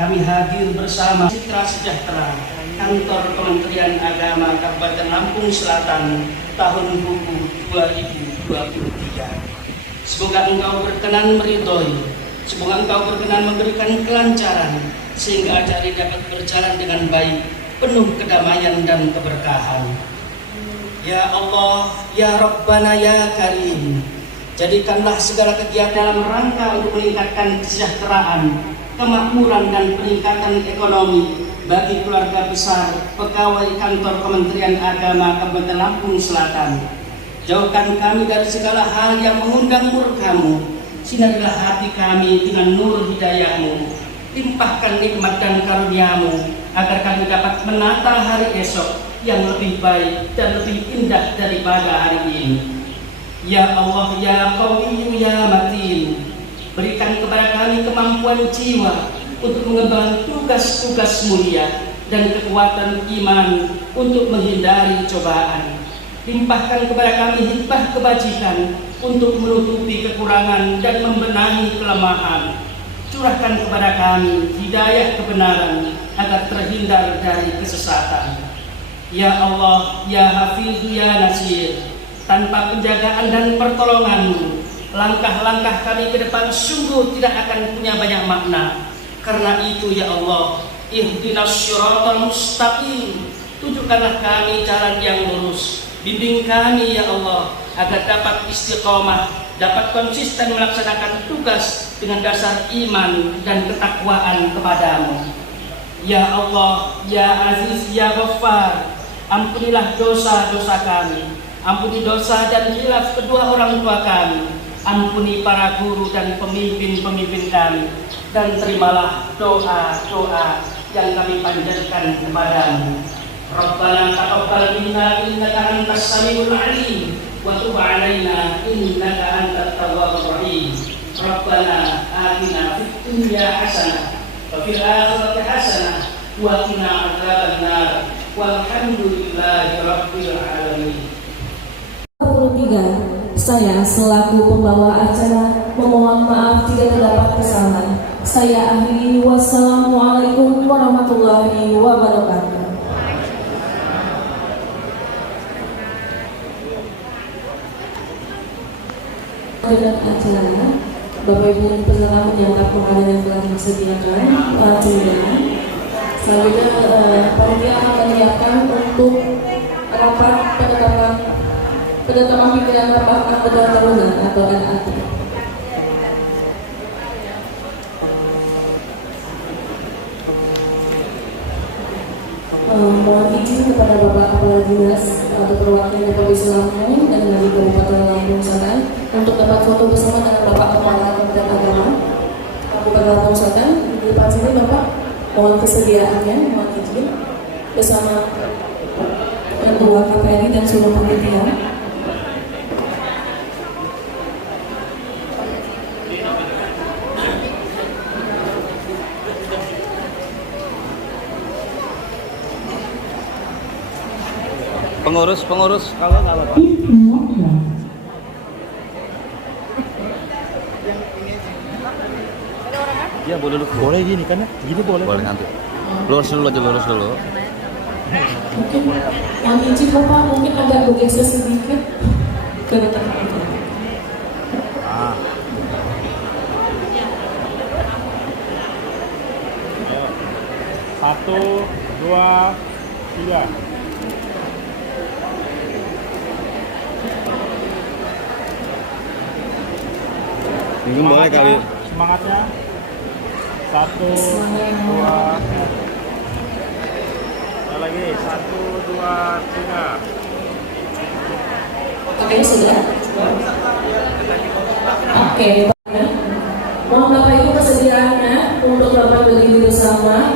kami hadir bersama Citra Sejahtera Kantor Kementerian Agama Kabupaten Lampung Selatan tahun buku 2023. Semoga Engkau berkenan meridhoi, semoga Engkau berkenan memberikan kelancaran sehingga acara ini dapat berjalan dengan baik, penuh kedamaian dan keberkahan. Ya Allah, Ya Rabbana, Ya Karim, jadikanlah segala kegiatan dalam rangka untuk meningkatkan kesejahteraan, kemakmuran dan peningkatan ekonomi bagi keluarga besar pegawai kantor Kementerian Agama Kabupaten Lampung Selatan. Jauhkan kami dari segala hal yang mengundang murka-Mu. Sinarilah hati kami dengan nur hidayah-Mu. Limpahkan nikmat dan karunia-Mu agar kami dapat menata hari esok yang lebih baik dan lebih indah daripada hari ini. Ya Allah, Ya Qawiyyu, Ya Matin, berikan kepada kami kemampuan jiwa untuk mengemban tugas-tugas mulia dan kekuatan iman untuk menghindari cobaan. Limpahkan kepada kami hikmah kebajikan untuk menutupi kekurangan dan membenahi kelemahan. Curahkan kepada kami hidayah kebenaran agar terhindar dari kesesatan. Ya Allah, Ya Hafizu, Ya Nasir, tanpa penjagaan dan pertolongan-Mu, langkah-langkah kami ke depan sungguh tidak akan punya banyak makna. Karena itu ya Allah, ihdinas syiratal mustaqim, tunjukkanlah kami jalan yang lurus. Bimbing kami ya Allah agar dapat istiqomah, dapat konsisten melaksanakan tugas dengan dasar iman dan ketakwaan kepadamu. Ya Allah, Ya Aziz, Ya Ghaffar, ampunilah dosa-dosa kami, ampuni dosa dan khilaf kedua orang tua kami, ampuni para guru dan pemimpin-pemimpin kami, dan terimalah doa-doa yang kami panjatkan kepadamu. Rabbana taqabbal minna innaka antas samiul alim wa tub 'alaina innaka antat tawwabur rahim. Rabbana atina fid dunya hasanah wa fil akhirati hasanah wa qina adzabannar. Walhamdulillahi rabbil alamin. 23. Saya selaku pembawa acara memohon maaf jika terdapat kesalahan. Saya akhiri. Wassalamualaikum warahmatullahi wabarakatuh. Dengan acara, Bapak Ibu peserta menyantap makanan yang telah disediakan. Selanjutnya panitia akan menyiapkan untuk rapat penetapan pimpinan rapat anggota tahunan atau RAT. Mohon izin kepada Bapak Kepala Dinas atau perwakilan Provinsi Lampung dan dari Kabupaten Lampung Selatan untuk dapat foto bersama dengan Bapak Kepala Kementerian Agama Kabupaten Lampung Selatan. Di depan sini Bapak, mohon kesediaannya, mohon izin bersama Ketua KPRI dan seluruh panitia. Pengurus kalau nggak apa-apa. Ya boleh dulu. Boleh gini kan? Gini boleh. Boleh nanti. Lurus dulu aja, lurus dulu. Mungkin mohon izin Bapak, mungkin agak bergeser sedikit ke depan. Ah. 1, 2, 3. Mungkin boleh kali. Semangatnya. 1, 2. Ada lagi 1, 2, 3. Oke, sudah. Oke, mohon Bapak Ibu kesediaannya untuk dapat berdiri bersama.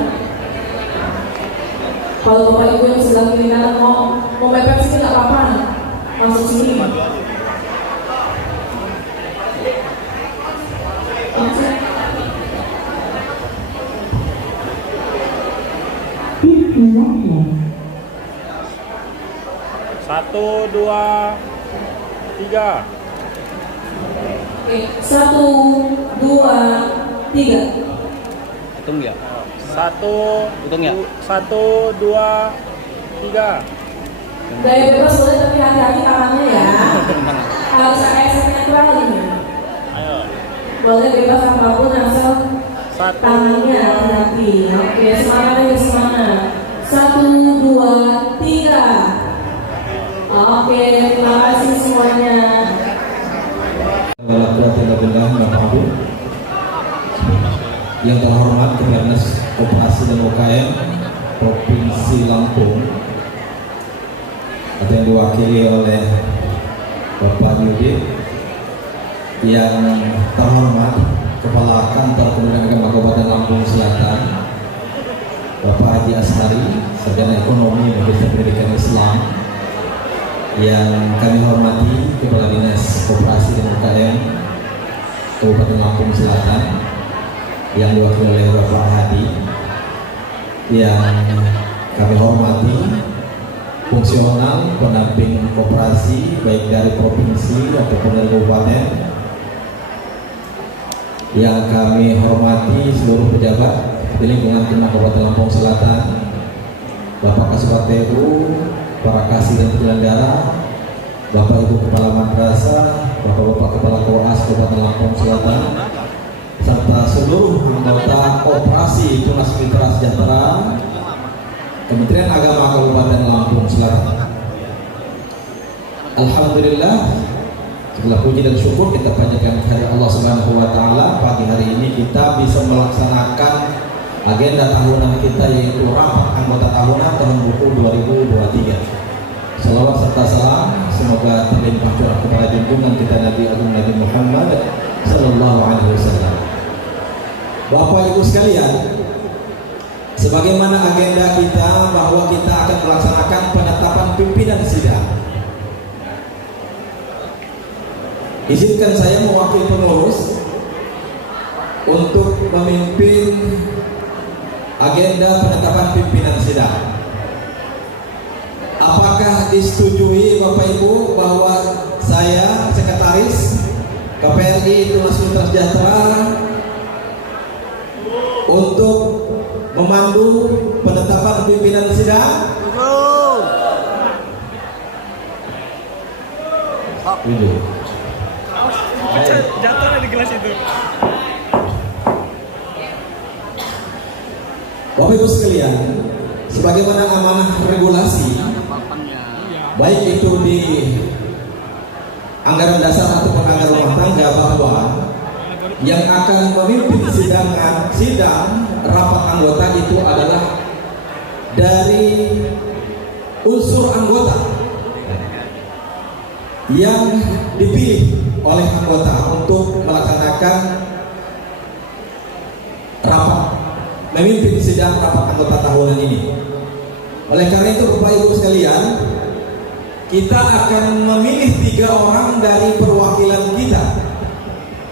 Kalau Bapak Ibu yang sebelah kiri kanan mau mepet sini nggak apa-apa, langsung sini. Satu, 2, 3. Oke, 1, 2, 3. Hitung ya. 1, Hitung ya. 1, 2, 3. Gaya bebas boleh, tapi hati-hati tangannya ya. Harus ASN netral ini. Ayo. Boleh bebas apapun asal tangannya hati-hati. Oke, semangatnya semangat. 1, 2, 3. Oke, terima kasih semuanya. Yang terhormat Kepala Dinas Koperasi dan UKM Provinsi Lampung atau yang diwakili oleh Bapak Yudi, yang terhormat Kepala Kantor Kementerian Agama Kabupaten Lampung Selatan Bapak Haji Ashari, Sarjana Ekonomi Magister Pendidikan Islam, yang kami hormati Kepala Dinas Koperasi dan UKM Kabupaten Lampung Selatan yang diwakili oleh Bapak Hadi, yang kami hormati fungsional pendamping koperasi baik dari provinsi ataupun dari kabupaten, yang kami hormati seluruh pejabat di lingkungan Kementerian Kabupaten Lampung Selatan, Bapak Kasubag TU, para kasih dan penyelenggara, Bapak Ibu Kepala Madrasah, Bapak-Bapak Kepala Koas Kabupaten Lampung Selatan, serta seluruh anggota Koperasi Tunas Mitra Sejahtera Kementerian Agama Kabupaten Lampung Selatan. Alhamdulillah, segala puji dan syukur kita panjatkan kepada Allah Subhanahu wa taala. Pagi hari ini kita bisa melaksanakan agenda tahunan kita, yaitu rapat anggota tahunan tahun buku 2023. Salawat serta salam semoga terlimpah curah kepada junjungan kita Nabi Agung Nabi Muhammad sallallahu alaihi wasallam. Bapak Ibu sekalian, sebagaimana agenda kita bahwa kita akan melaksanakan penetapan pimpinan sidang. Izinkan saya mewakili pengurus untuk memimpin agenda penetapan pimpinan sidang. Apakah disetujui Bapak Ibu bahwa saya sekretaris KPRI Tunas Mitra Sejahtera untuk memandu penetapan pimpinan sidang? Setuju. Jatuh di gelas itu. Bapak Ibu sekalian, sebagaimana amanah regulasi, baik itu di anggaran dasar ataupun anggaran rumah tangga, bahwa yang akan memimpin sidang rapat anggota itu adalah dari unsur anggota yang dipilih oleh anggota untuk melaksanakan rapat, memimpin sidang rapat anggota tahunan ini. Oleh karena itu Bapak Ibu sekalian, kita akan memilih 3 orang dari perwakilan kita,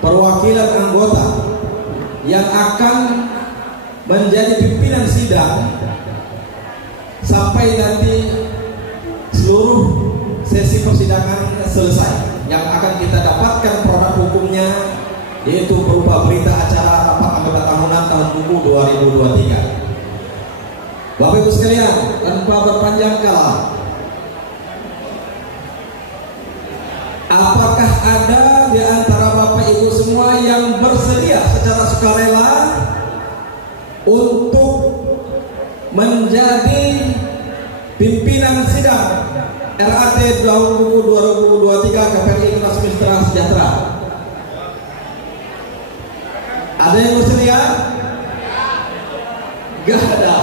perwakilan anggota yang akan menjadi pimpinan sidang sampai nanti seluruh sesi persidangan selesai. Yang akan kita dapatkan produk hukumnya yaitu berupa berita acara rapat anggota tahunan tahun buku 2023. Bapak Ibu sekalian, tanpa berpanjang kala, apakah ada di antara Bapak Ibu semua yang bersedia secara sukarela untuk menjadi pimpinan sidang RAT tahun buku 2023 KPRI Tunas Mitra Sejahtera? Ada yang bersedia? Gak ada.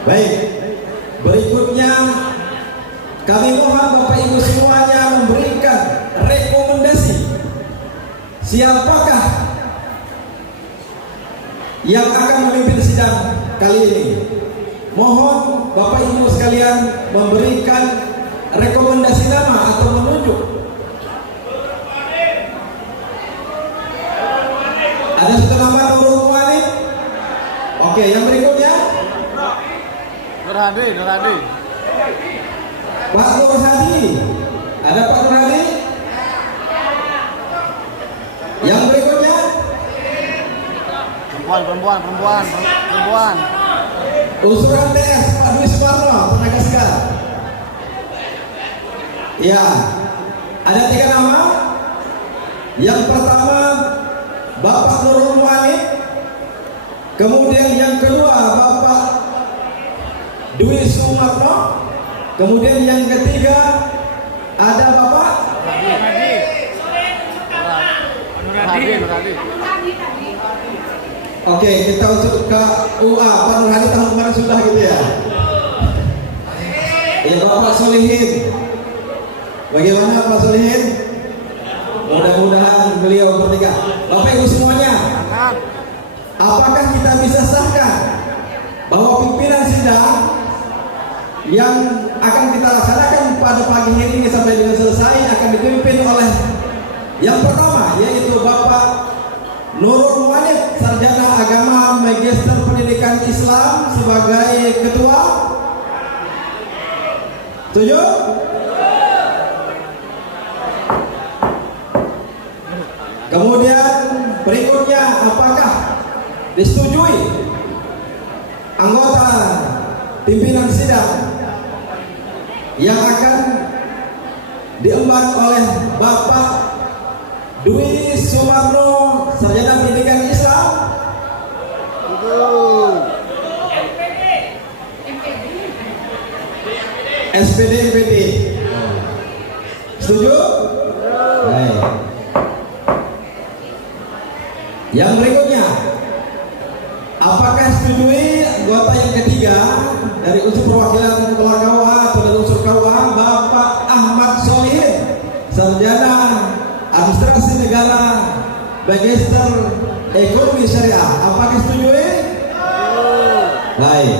Baik, berikutnya kami mohon Bapak Ibu semuanya memberikan rekomendasi siapakah yang akan memimpin sidang kali ini. Mohon Bapak Ibu sekalian memberikan rekomendasi nama atau menunjuk. Ada satu nama Nurul Mu'anid. Oke, yang berikutnya Nur Hadi. Pak Nur Hadi. Ada Pak Nur Hadi? Yang berikutnya Perempuan. usulan TS Pak Dwi Sumarno, tenaga sekal. Ya, ada 3 nama. Yang pertama Bapak Nurul Mu'anid, kemudian yang kedua Bapak Dwi Sumarno, kemudian yang ketiga ada Bapak Nur Hadi. Oke, kita untuk ke UA. Pak Nur Hadi tahun kemarin sudah gitu ya. Ya, Bapak Solihin. Bagaimana Pak Solihin? Mudah-mudahan beliau bertiga. Bapak Ibu semuanya, apakah kita bisa sahkan bahwa pimpinan sidang yang akan kita laksanakan pada pagi hari ini sampai dengan selesai akan dipimpin oleh yang pertama, yaitu Bapak Nurul Mu'anid, Sarjana Agama Magister Pendidikan Islam sebagai ketua. Setuju? Kemudian berikutnya, apakah disetujui anggota pimpinan sidang yang akan diemban oleh Bapak Dwi Sumarno, Sarjana Pendidikan Islam? SPD MPD. Setuju? Baik. Yang berikutnya, apakah setujui anggota yang ketiga dari unsur perwakilan kepala KUA atau dari unsur KUA, Bapak Ahmad Solihin, Sarjana Administrasi Negara Magister Ekonomi Syariah? Apakah setujui? Baik.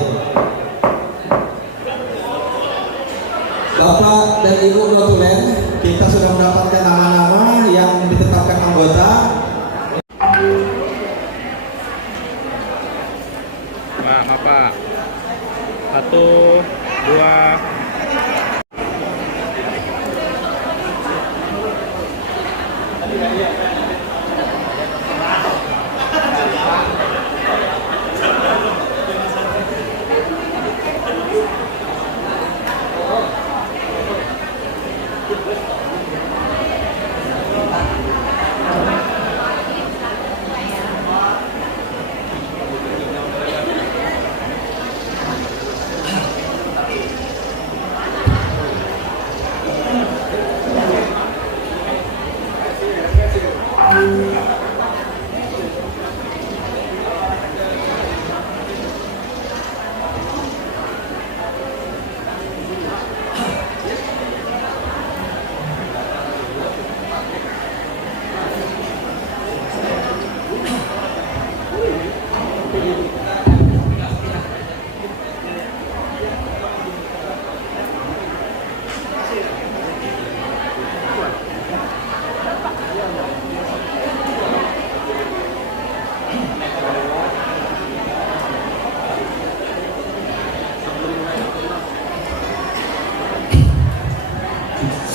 Bapak dan Ibu notulen, kita sudah mendapatkan nama-nama yang ditetapkan anggota. Pak. 1, 2.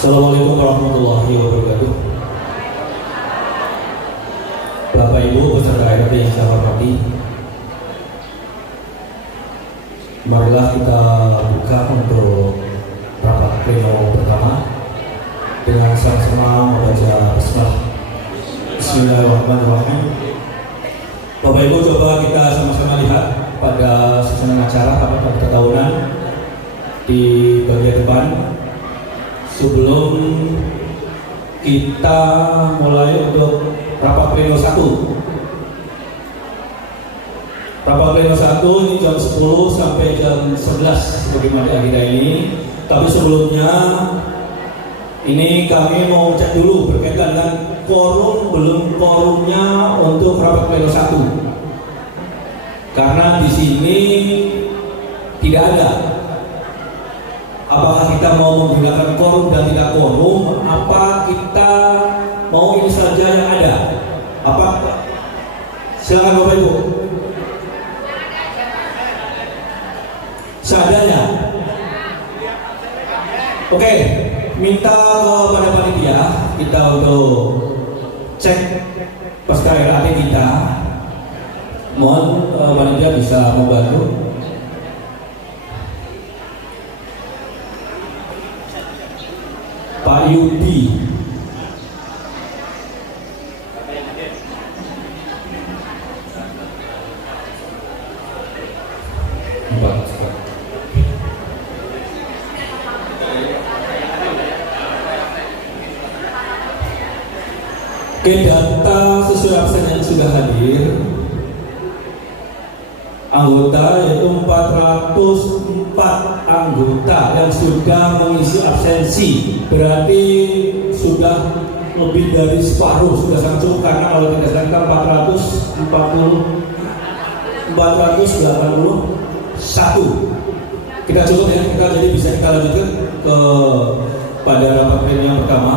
Assalamualaikum warahmatullahi wabarakatuh. Bapak Ibu peserta RT yang saya hormati, marilah kita buka untuk rapat pleno pertama dengan sama-sama membaca basmalah. Bismillahirrahmanirrahim. Bapak Ibu, coba kita sama-sama lihat pada susunan acara rapat tahunan di bagian depan. Sebelum kita mulai untuk rapat pleno 1. Rapat pleno 1 ini jam 10 sampai jam 11 sebagaimana agenda ini. Tapi sebelumnya ini kami mau cek dulu berkaitan dengan belum quorumnya untuk rapat pleno 1. Karena di sini tidak ada. Apakah kita mau menggunakan quorum dan tidak quorum? Apa kita mau ini saja yang ada? Apa? Silakan Bapak Ibu. Seadanya. Oke, minta kepada panitia kita untuk cek pasca RAT kita. Mohon panitia bisa membantu. Pak Yudi. Oke, data sesuai absen yang sudah hadir, anggota yaitu 404 anggota yang sudah mengisi absensi, berarti sudah lebih dari separuh, sudah sangat cukup. Karena kalau tidak salah 481 kita cukup ya, kita jadi bisa kita lanjutkan ke pada rapat pleno yang pertama.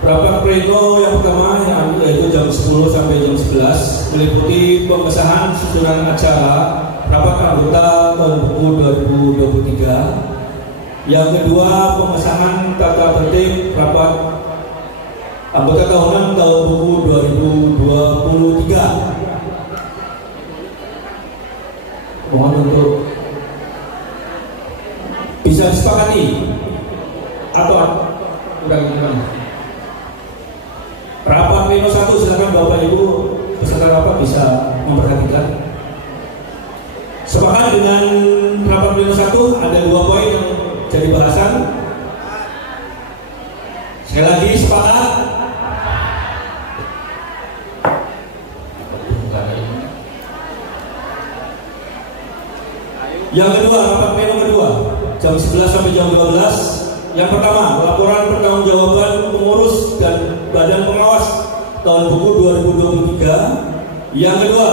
Rapat pleno yang pertama yaitu jam 10 sampai jam 11 meliputi pengesahan susunan acara rapat anggota tahun buku 2023. Yang kedua, pengesahan tata tertib rapat anggota tahunan tahun buku 2023. Mohon untuk bisa disepakati atau kurang. Rapat pleno 1, silakan Bapak Ibu peserta rapat bisa memperhatikan. Sepakat dengan rapat pleno 1 ada 2 poin yang jadi bahasan. Sekali lagi sepakat. Yang kedua, rapat pleno kedua jam 11 sampai jam 12. Yang pertama, laporan pertanggungjawaban pengurus dan badan pengawas tahun buku 2023. Yang kedua,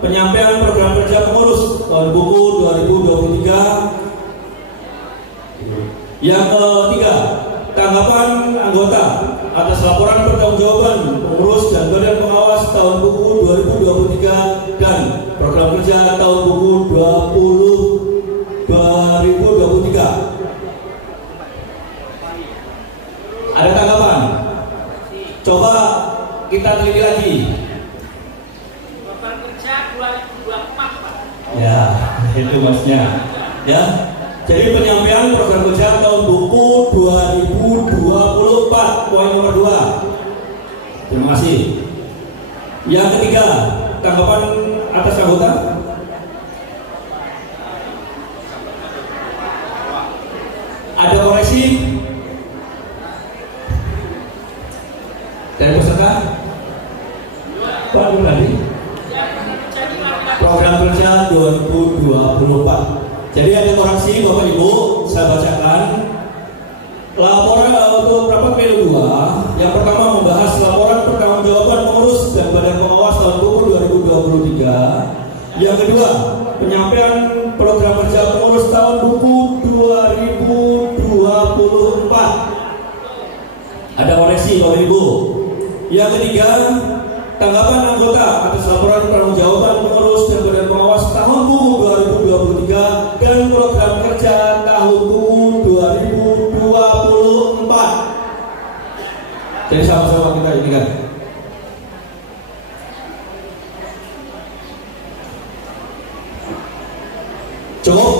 penyampaian program kerja pengurus tahun buku 2023. Yang ketiga, tanggapan anggota atas laporan pertanggungjawaban pengurus dan badan pengawas tahun buku 2023 dan program kerja tahun buku 2023. Ada tanggapan? Coba kita teliti lagi. Program kerja 2024, Pak. Ya, itu maksudnya. Ya. Jadi penyampaian program kerja tahun buku 2024, poin nomor 2. Terima kasih. Yang ketiga, tanggapan atas anggota. Ada koreksi? Dari peserta? Pak Nuradi. Program kerja 2024. Jadi ada koreksi Bapak Ibu, saya bacakan. Laporan untuk rapat pleno 2. Yang pertama membahas laporan pertanggungjawaban pengurus dan badan pengawas tahun buku 2023. Yang kedua, penyampaian program kerja pengurus tahun buku 2024. Ada koreksi Bapak Ibu. Yang ketiga, tanggapan anggota atas laporan pertanggungjawaban pengurus dan badan pengawas tahun buku 2023 dan program kerja tahun buku Cukup?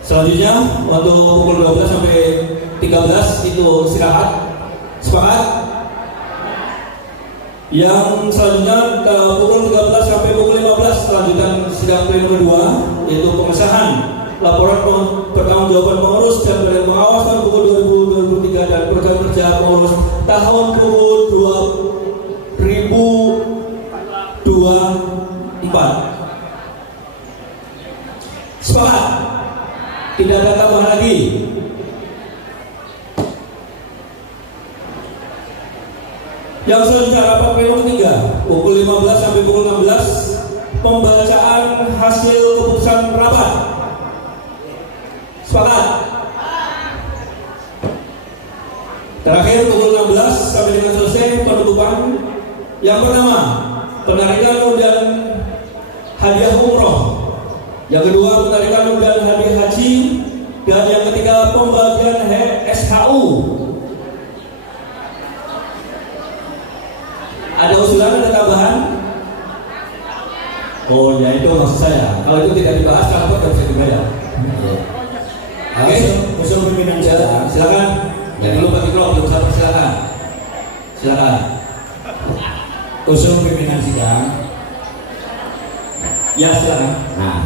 Selanjutnya untuk pukul 12 sampai 13 itu istirahat. Sepakat? Yang selanjutnya pukul 13 sampai pukul 15 selanjutkan sidang pleno kedua, yaitu pengesahan laporan pertanggungjawaban pengurus dan badan pengawas tahun pukul 2023 dan program kerja pengurus tahun pukul 2024. Sepakat? Tidak ada tambahan lagi. Yang selanjutnya rapat pleno ketiga pukul 15 sampai pukul 16 pembacaan hasil keputusan rapat. Sepakat? Terakhir pukul 16 sampai dengan selesai penutupan. Yang pertama, penarikan undian hadiah umroh. Yang kedua, penarikan undian hadiah haji. Dan yang ketiga, pembagian SHU. Ada usulan, ada tambahan? Oh ya, itu maksud saya. Kalau itu tidak dibahas, kenapa tidak bisa dibayar? Oke, usul pimpinan sidang. Silakan. Jangan lupa diklop, belum sampai, silakan. Silakan. Usul pimpinan sidang. Ya, silakan. Nah,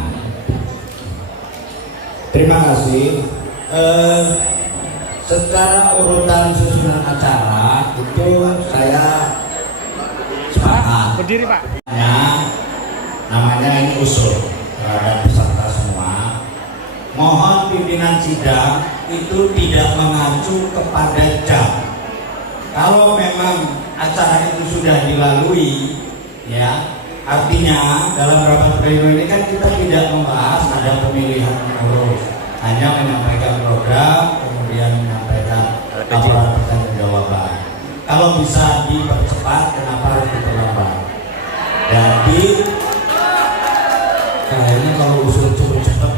terima kasih. Secara urutan susunan acara itu saya sepakat. Berdiri, Pak. Namanya ini usul terhadap peserta semua. Mohon pimpinan sidang itu tidak mengacu kepada jam. Kalau memang acara itu sudah dilalui, ya, artinya dalam rapat pleno ini kan kita tidak membahas ada pemilihan pengurus, hanya menyampaikan program, kemudian menyampaikan laporan pertanggungjawaban. Kalau bisa dipercepat, kenapa harus diperlambat? Jadi kayaknya kalau usul cepat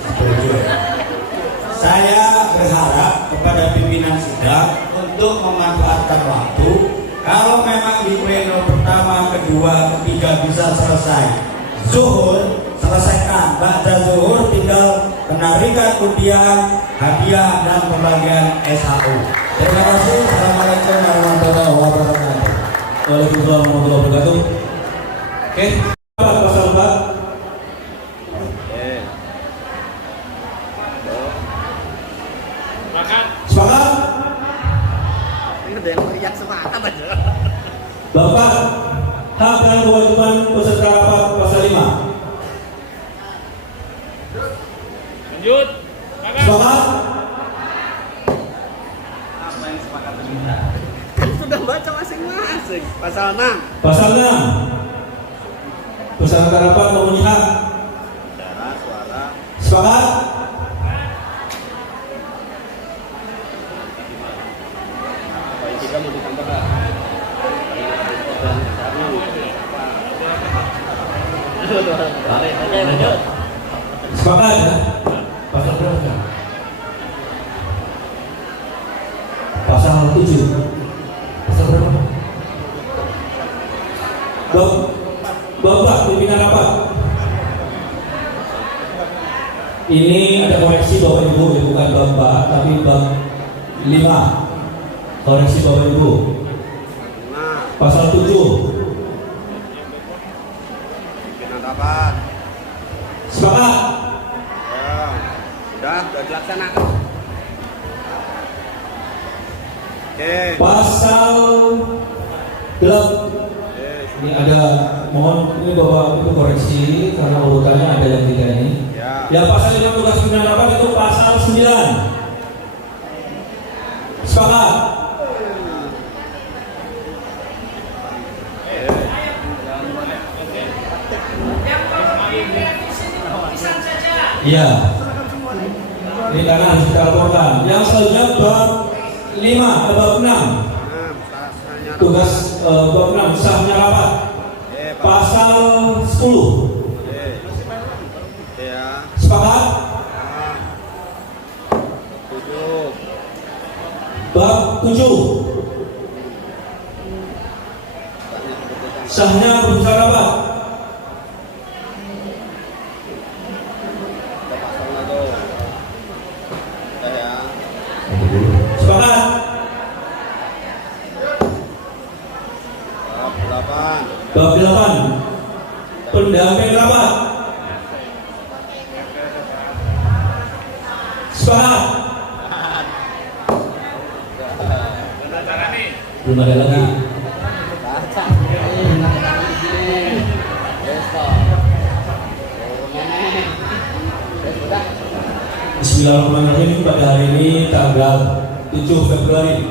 setuju. Saya berharap kepada pimpinan sidang untuk memanfaatkan waktu. Kalau memang di pleno pertama, kedua, ketiga bisa selesai zuhur, selesaikan. Ba'da zuhur tinggal penarikan undian, hadiah dan pembagian SHU. Terima kasih. Assalamualaikum warahmatullahi wabarakatuh. Waalaikumsalam warahmatullahi wabarakatuh. Oke, pasal 4. Sepakat? Bapak, hak dan kewajiban peserta rapat pasal 5. Lanjut. Sepakat? Apa yang sepakat kita? Kan sudah baca masing-masing. Pasal 6. Pasal 6. Peserta rapat memenuhi hak. Suara. Sepakat? Kita mau ditambahkan. Sepakat ya? Pasal berapa? Pasal 7. Pasal berapa? Bapak pimpinan rapat. Ini ada koreksi Bapak Ibu, bukan Bapak, tapi bab 5. Koreksi Bapak Ibu. Pasal 7. Pimpinan rapat. Sepakat? Ya, sudah dilaksanakan. Oke. Pasal 8. Ini ada, mohon ini Bapak itu koreksi karena urutannya ada yang 3 ini. Ya, pasal 5 tugas pimpinan rapat itu pasal 9. Sepakat? Iya. Ini karena harus kita laporkan. Yang selanjutnya bab 5, bab 6. Tugas bab 6 sahnya rapat. Pasal 10. Sepakat? Bab 7. Sahnya keputusan rapat. pendamping rapat. Sepakat. Belum ada lagi. Bismillahirrahmanirrahim. Pada hari ini tanggal 7 Februari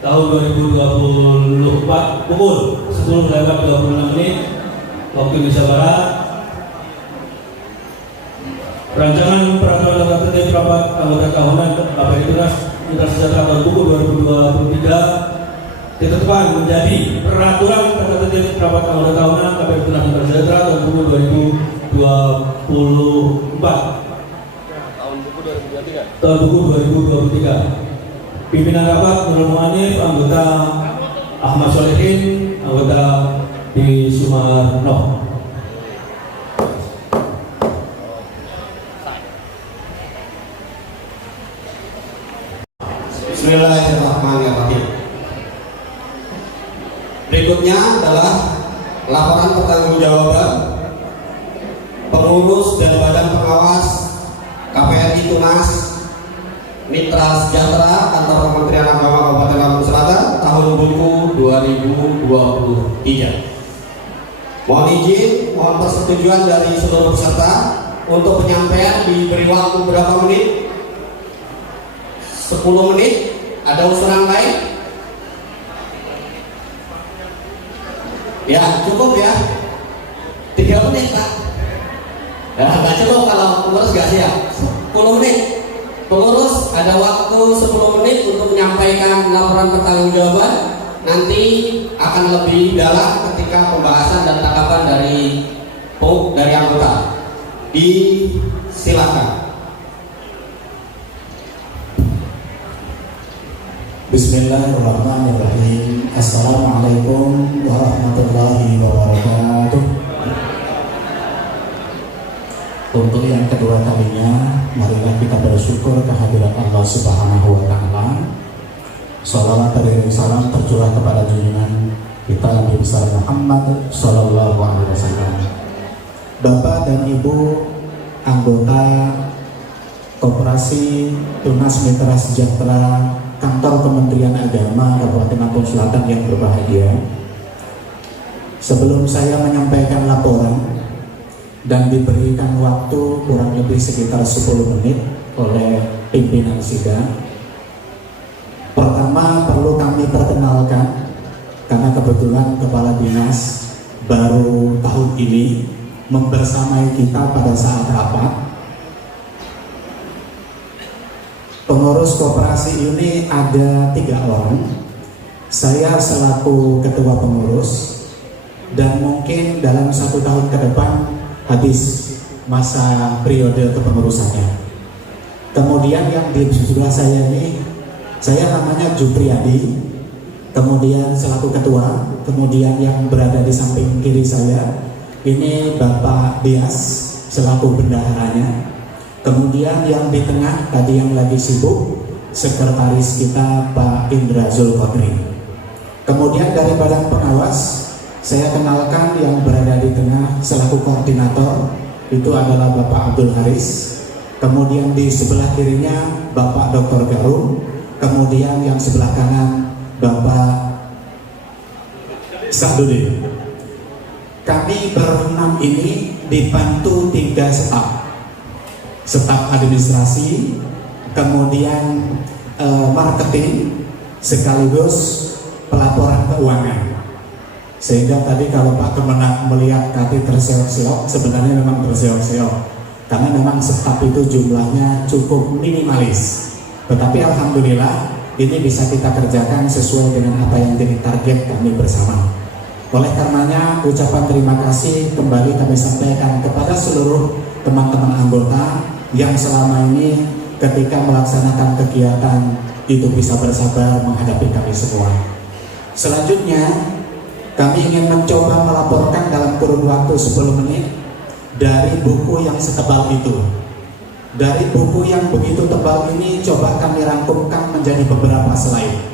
tahun 2024 pukul 10.26 waktu Indonesia Barat, rancangan peraturan tata tertib rapat anggota tahunan KPRI Tunas Mitra Sejahtera tahun buku 2023 ditetapkan menjadi peraturan tata tertib rapat anggota tahunan KPRI Tunas Mitra Sejahtera tahun buku 2024 tahun buku 2023. Pimpinan rapat Nurul Mu'anif, anggota Ahmad Solehin, anggota di Sumarno. Bismillahirrahmanirrahim. Berikutnya adalah laporan pertanggungjawaban pengurus dan badan pengawas KPRI Tunas Mitra Sejahtera Kantor Kementerian Agama Kabupaten Lampung Selatan tahun buku 2023. Mohon izin, mohon persetujuan dari seluruh peserta untuk penyampaian diberi waktu berapa menit? 10 menit. Ada usulan lain? Ya, cukup ya. 3 menit Pak. Ya, nggak cukup kalau pengurus nggak siap. 10 menit. Pengurus ada waktu 10 menit untuk menyampaikan laporan pertanggungjawaban. Nanti akan lebih dalam ketika pembahasan dan tanggapan dari anggota. Silakan. Bismillahirrahmanirrahim. Assalamualaikum warahmatullahi wabarakatuh. Untuk yang kedua kalinya, marilah kita bersyukur kehadiran Allah Subhanahu wa Ta'ala. Shalawat dan salam tercurah kepada junjungan kita Nabi besar Muhammad Sallallahu Alaihi Wasallam. Bapak dan Ibu anggota Koperasi Tunas Mitra Sejahtera Kantor Kementerian Agama Kabupaten Lampung Selatan yang berbahagia, sebelum saya menyampaikan laporan dan diberikan waktu kurang lebih sekitar 10 menit oleh pimpinan sidang, pertama perlu kami perkenalkan, karena kebetulan Kepala Dinas baru tahun ini membersamai kita pada saat rapat. Pengurus koperasi ini ada 3 orang. Saya selaku ketua pengurus, dan mungkin dalam 1 tahun ke depan habis masa periode kepengurusannya. Kemudian yang di sebelah saya ini, saya namanya Jupriyadi, kemudian selaku ketua. Kemudian yang berada di samping kiri saya ini Bapak Dias selaku bendaharanya. Kemudian yang di tengah tadi yang lagi sibuk, sekretaris kita Pak Indra Zulkotri. Kemudian dari badan pengawas, saya kenalkan yang berada di tengah selaku koordinator itu adalah Bapak Abdul Haris. Kemudian di sebelah kirinya Bapak Dr. Garum. Kemudian yang sebelah kanan Bapak Sadudin. Kami berenam ini dibantu 3 staf administrasi, kemudian marketing, sekaligus pelaporan keuangan. Sehingga tadi kalau Pak Kemenak melihat Kati terseok-seok, sebenarnya memang terseok-seok karena memang staf itu jumlahnya cukup minimalis. Tetapi alhamdulillah ini bisa kita kerjakan sesuai dengan apa yang jadi target kami bersama. Oleh karenanya ucapan terima kasih kembali kami sampaikan kepada seluruh teman-teman anggota yang selama ini ketika melaksanakan kegiatan itu bisa bersabar menghadapi kami semua. Selanjutnya kami ingin mencoba melaporkan dalam kurun waktu 10 menit dari buku yang setebal itu. Dari buku yang begitu tebal ini coba kami rangkumkan menjadi beberapa slide.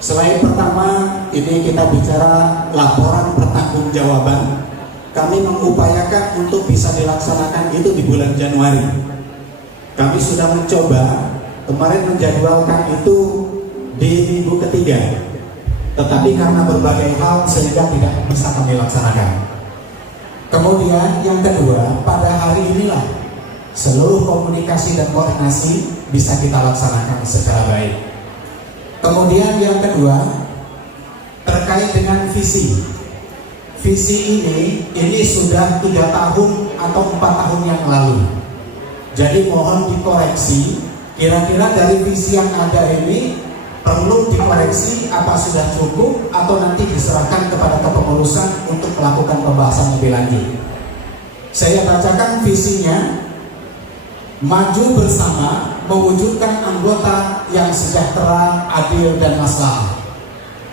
Slide pertama ini kita bicara laporan pertanggungjawaban kami mengupayakan untuk bisa dilaksanakan itu di bulan Januari. Kami sudah mencoba kemarin menjadwalkan itu di minggu ketiga, tetapi karena berbagai hal sehingga tidak bisa kami laksanakan. Kemudian yang kedua, pada hari inilah seluruh komunikasi dan koordinasi bisa kita laksanakan secara baik. Kemudian yang kedua, terkait dengan visi. Visi ini sudah 3 tahun atau 4 tahun yang lalu. Jadi mohon dikoreksi, kira-kira dari visi yang ada ini perlu dikoreksi apa sudah cukup atau nanti diserahkan kepada kepengurusan untuk melakukan pembahasan lebih lanjut. Saya bacakan visinya: maju bersama mewujudkan anggota yang sejahtera, adil, dan maslahat.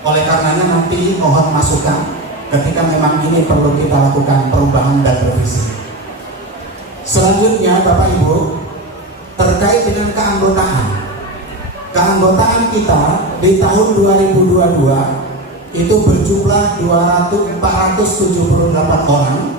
Oleh karenanya nanti mohon masukan ketika memang ini perlu kita lakukan perubahan dan revisi. Selanjutnya Bapak Ibu, terkait dengan keanggotaan. Keanggotaan kita di tahun 2022 itu berjumlah 478 orang.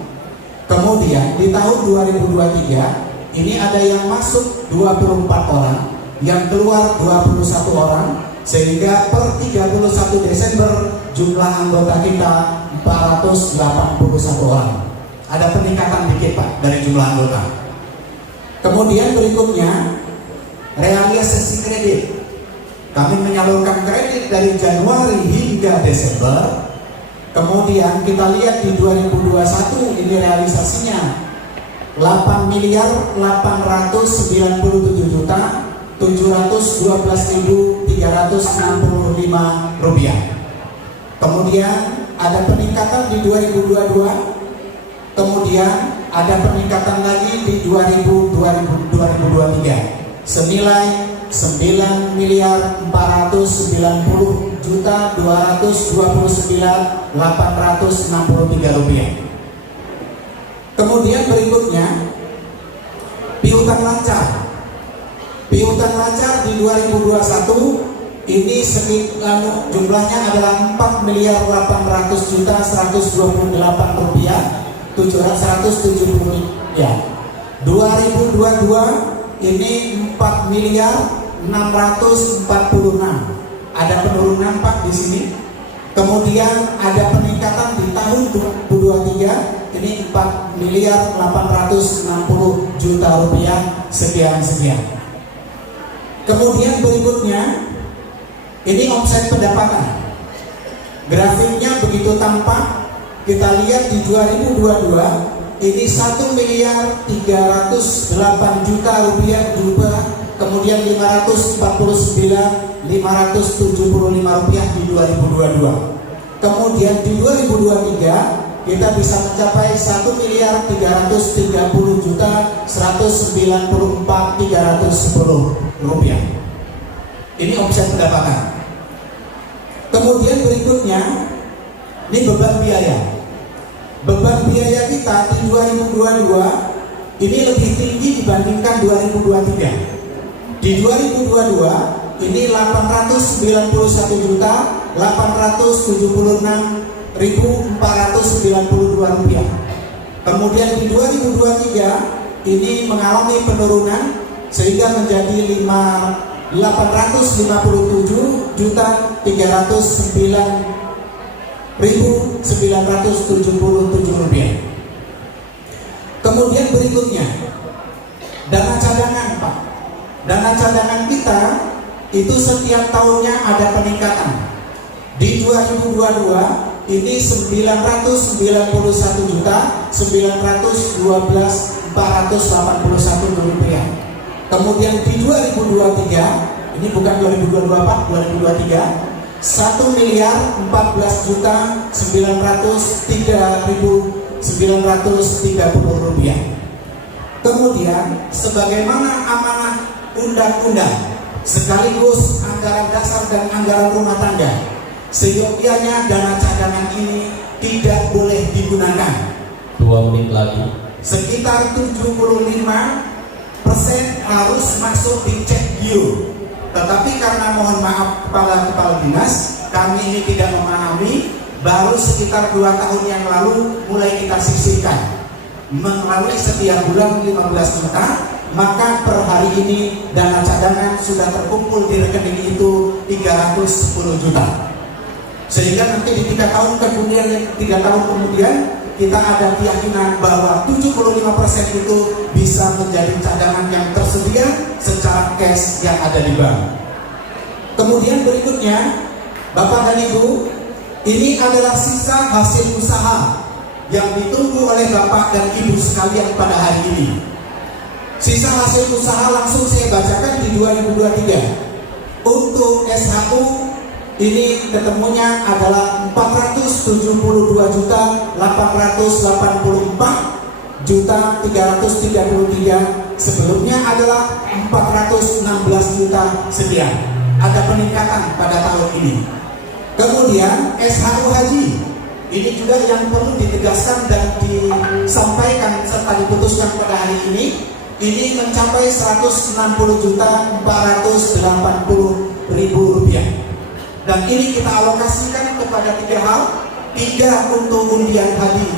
Kemudian di tahun 2023 ini ada yang masuk 24 orang, yang keluar 21 orang, sehingga per 31 Desember jumlah anggota kita 481 orang. Ada peningkatan dikit Pak dari jumlah anggota. Kemudian berikutnya realisasi kredit. Kami menyalurkan kredit dari Januari hingga Desember. Kemudian kita lihat di 2021 ini realisasinya 8.897.712.365 rupiah. Kemudian ada peningkatan di 2022. Kemudian ada peningkatan lagi di 2023 senilai 9.290.229.863 rupiah. Kemudian berikutnya piutang lancar. Piutang lancar di 2021 ini jumlahnya adalah 4.800.128 rupiah 770 ya. 2022 ini 4.646. Ada penurunan Pak di sini. Kemudian ada peningkatan di tahun 2023 ini 4.860.000.000 rupiah sekian. Kemudian berikutnya ini omset pendapatan. Grafiknya begitu tampak. Kita lihat di 2022 ini 1.308.000.000 rupiah berubah, kemudian 549.575 rupiah di 2022. Kemudian di 2023 kita bisa mencapai 1.330.194.310 rupiah. Ini omset pendapatan. Kemudian berikutnya ini beban biaya. Beban biaya kita di 2022 ini lebih tinggi dibandingkan 2023. Di 2022 ini 891.876.492 rupiah. Kemudian di 2023 ini mengalami penurunan sehingga menjadi 839.977 rupiah. Kemudian berikutnya dana cadangan Pak. Dana cadangan kita itu setiap tahunnya ada peningkatan. Di 2022 ini 991.912.481 rupiah. Kemudian di 2023 ini bukan 2024, 2023 1.014.903.930 rupiah. Kemudian sebagaimana amanah undang-undang sekaligus anggaran dasar dan anggaran rumah tangga, seyogyanya dana cadangan ini tidak boleh digunakan. 2 menit lagi. Sekitar 75% harus masuk di cek giro. Tetapi karena mohon maaf kepala dinas, kami ini tidak memahami, baru sekitar 2 tahun yang lalu mulai kita sisihkan melalui setiap bulan 15 juta, maka per hari ini dana cadangan sudah terkumpul di rekening itu 310 juta. Sehingga nanti di 3 tahun kemudian kita ada keyakinan bahwa 75% itu bisa menjadi cadangan yang tersedia secara cash yang ada di bank. Kemudian berikutnya, Bapak dan Ibu, ini adalah sisa hasil usaha yang ditunggu oleh Bapak dan Ibu sekalian pada hari ini. Sisa hasil usaha langsung saya bacakan di 2023. Untuk SHU ini ketemunya adalah 472.884.333. Sebelumnya adalah 416 juta sekian. Ada peningkatan pada tahun ini. Kemudian SHU haji ini juga yang perlu ditegaskan dan disampaikan serta diputuskan pada hari ini mencapai 160.480.000 rupiah. Dan ini kita alokasikan kepada 3 hal. 3 untuk undian haji,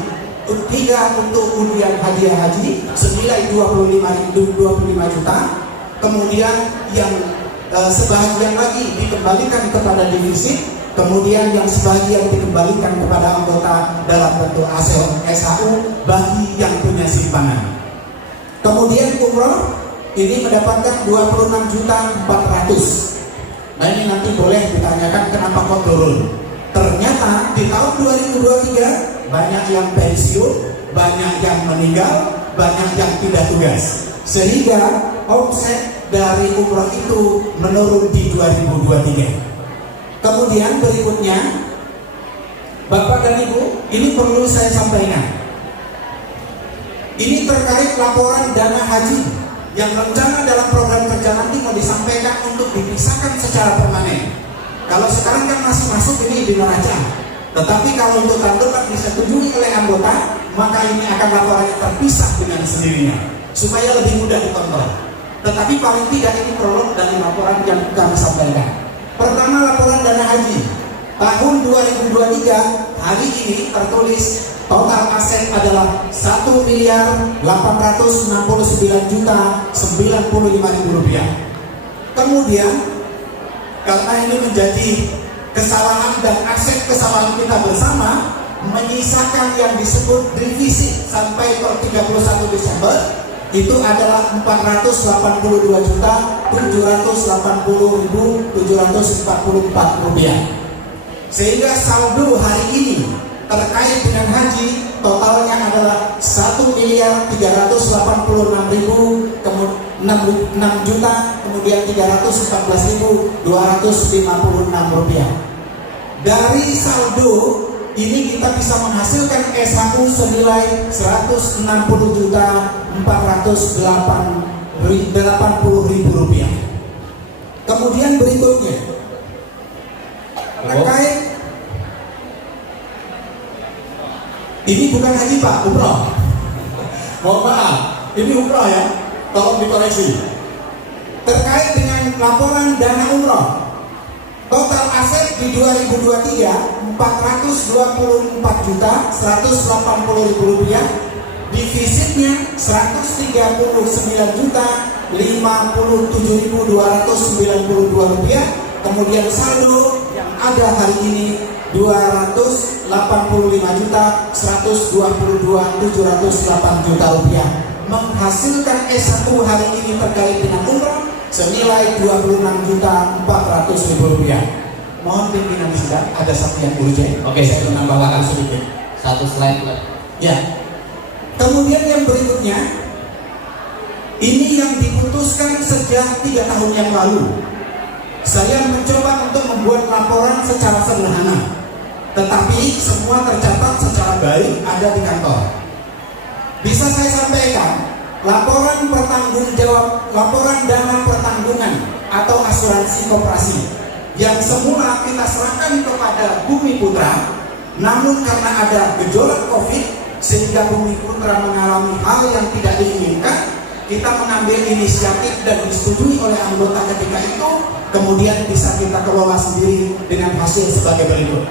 3 untuk undian hadiah haji senilai 25 juta. Kemudian yang sebahagian lagi dikembalikan kepada defisit. Kemudian yang sebagian dikembalikan kepada anggota dalam bentuk SHU bagi yang punya simpanan. Kemudian umroh ini mendapatkan 26.400.000. Nah ini nanti boleh ditanyakan kenapa kok turun. Ternyata di tahun 2023 banyak yang pensiun, banyak yang meninggal, banyak yang pindah tugas. Sehingga omset dari umroh itu menurun di 2023. Kemudian berikutnya, Bapak dan Ibu, ini perlu saya sampaikan. Ini terkait laporan dana haji yang rencana dalam program kerja nanti mau disampaikan untuk dipisahkan secara permanen. Kalau sekarang kan masih masuk ini di neraca, tetapi kalau untuk tanggungan disetujui oleh anggota, maka ini akan laporannya terpisah dengan sendirinya supaya lebih mudah dikontrol. Tetapi paling tidak ini prolog dari laporan yang kami sampaikan. Pertama, laporan dana haji tahun 2023 hari ini tertulis total aset adalah 1.869.095.000 rupiah. Kemudian karena ini menjadi kesalahan dan aset kesalahan kita bersama, menyisakan yang disebut defisit sampai per 31 Desember itu adalah 482.780.744 rupiah. Sehingga saldo hari ini terkait dengan haji totalnya adalah 1.386.006 juta, kemudian 314.256 rupiah. Dari saldo ini kita bisa menghasilkan SHU senilai 160.480.000 rupiah. Kemudian berikutnya terkait ini bukan haji Pak, umroh. Mohon maaf, ini umroh ya, tolong dikoreksi. Terkait dengan laporan dana umroh, total aset di 2023 424.180.000 rupiah, defisitnya 139.057.292 rupiah. Kemudian saldo yang ada hari ini 285.122.708 rupiah, menghasilkan S1 hari ini terkait dengan umroh senilai 26.400.000 rupiah. Mohon pimpinan sidang ada satu yang urgent. Oke, saya menambahkan sedikit. Satu slide. Ya. Kemudian yang berikutnya, ini yang diputuskan sejak 3 tahun yang lalu. Saya mencoba untuk membuat laporan secara sederhana, tetapi semua tercatat secara baik ada di kantor. Bisa saya sampaikan, laporan dana pertanggungan atau asuransi koperasi yang semula kita serahkan kepada Bumi Putra, namun karena ada gejolak COVID sehingga Bumi Putra mengalami hal yang tidak diinginkan, kita mengambil inisiatif dan disetujui oleh anggota ketika itu, kemudian bisa kita kelola sendiri dengan hasil sebagai berikut.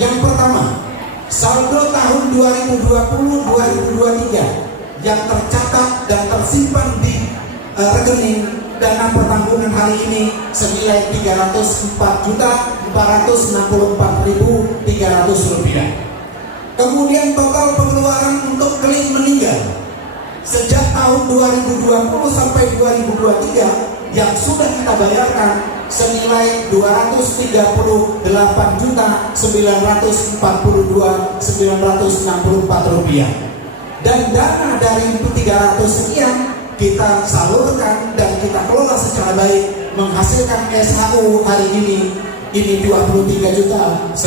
Yang pertama, saldo tahun 2020-2023 yang tercatat dan tersimpan di rekening dana pertanggungan hari ini senilai Rp304.464.300. Kemudian total pengeluaran untuk klaim meninggal sejak tahun 2020 sampai 2023 yang sudah kita bayarkan senilai Rp238.942.964. Dan dana dari 300 sekian kita salurkan dan kita kelola secara baik, menghasilkan SHU hari ini Rp23.100.000.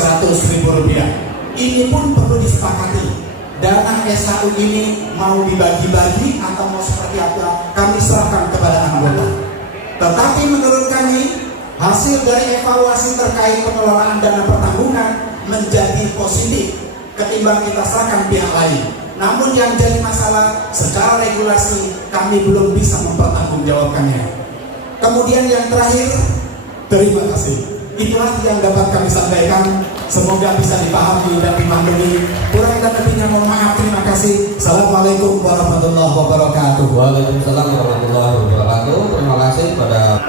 Ini pun perlu disepakati. Dana SHU ini mau dibagi-bagi atau mau seperti apa, kami serahkan kepada anggota. Tetapi menurut kami, hasil dari evaluasi terkait pengelolaan dana pertanggungan menjadi positif ketimbang kita serahkan pihak lain. Namun yang jadi masalah, secara regulasi kami belum bisa mempertanggungjawabkannya. Kemudian yang terakhir, terima kasih. Itulah yang dapat kami sampaikan. Semoga bisa dipahami dan dimaklumi. Kurang dan lebihnya mohon maaf. Terima kasih. Assalamualaikum warahmatullahi wabarakatuh. Waalaikumsalam warahmatullahi wabarakatuh. Terima kasih pada.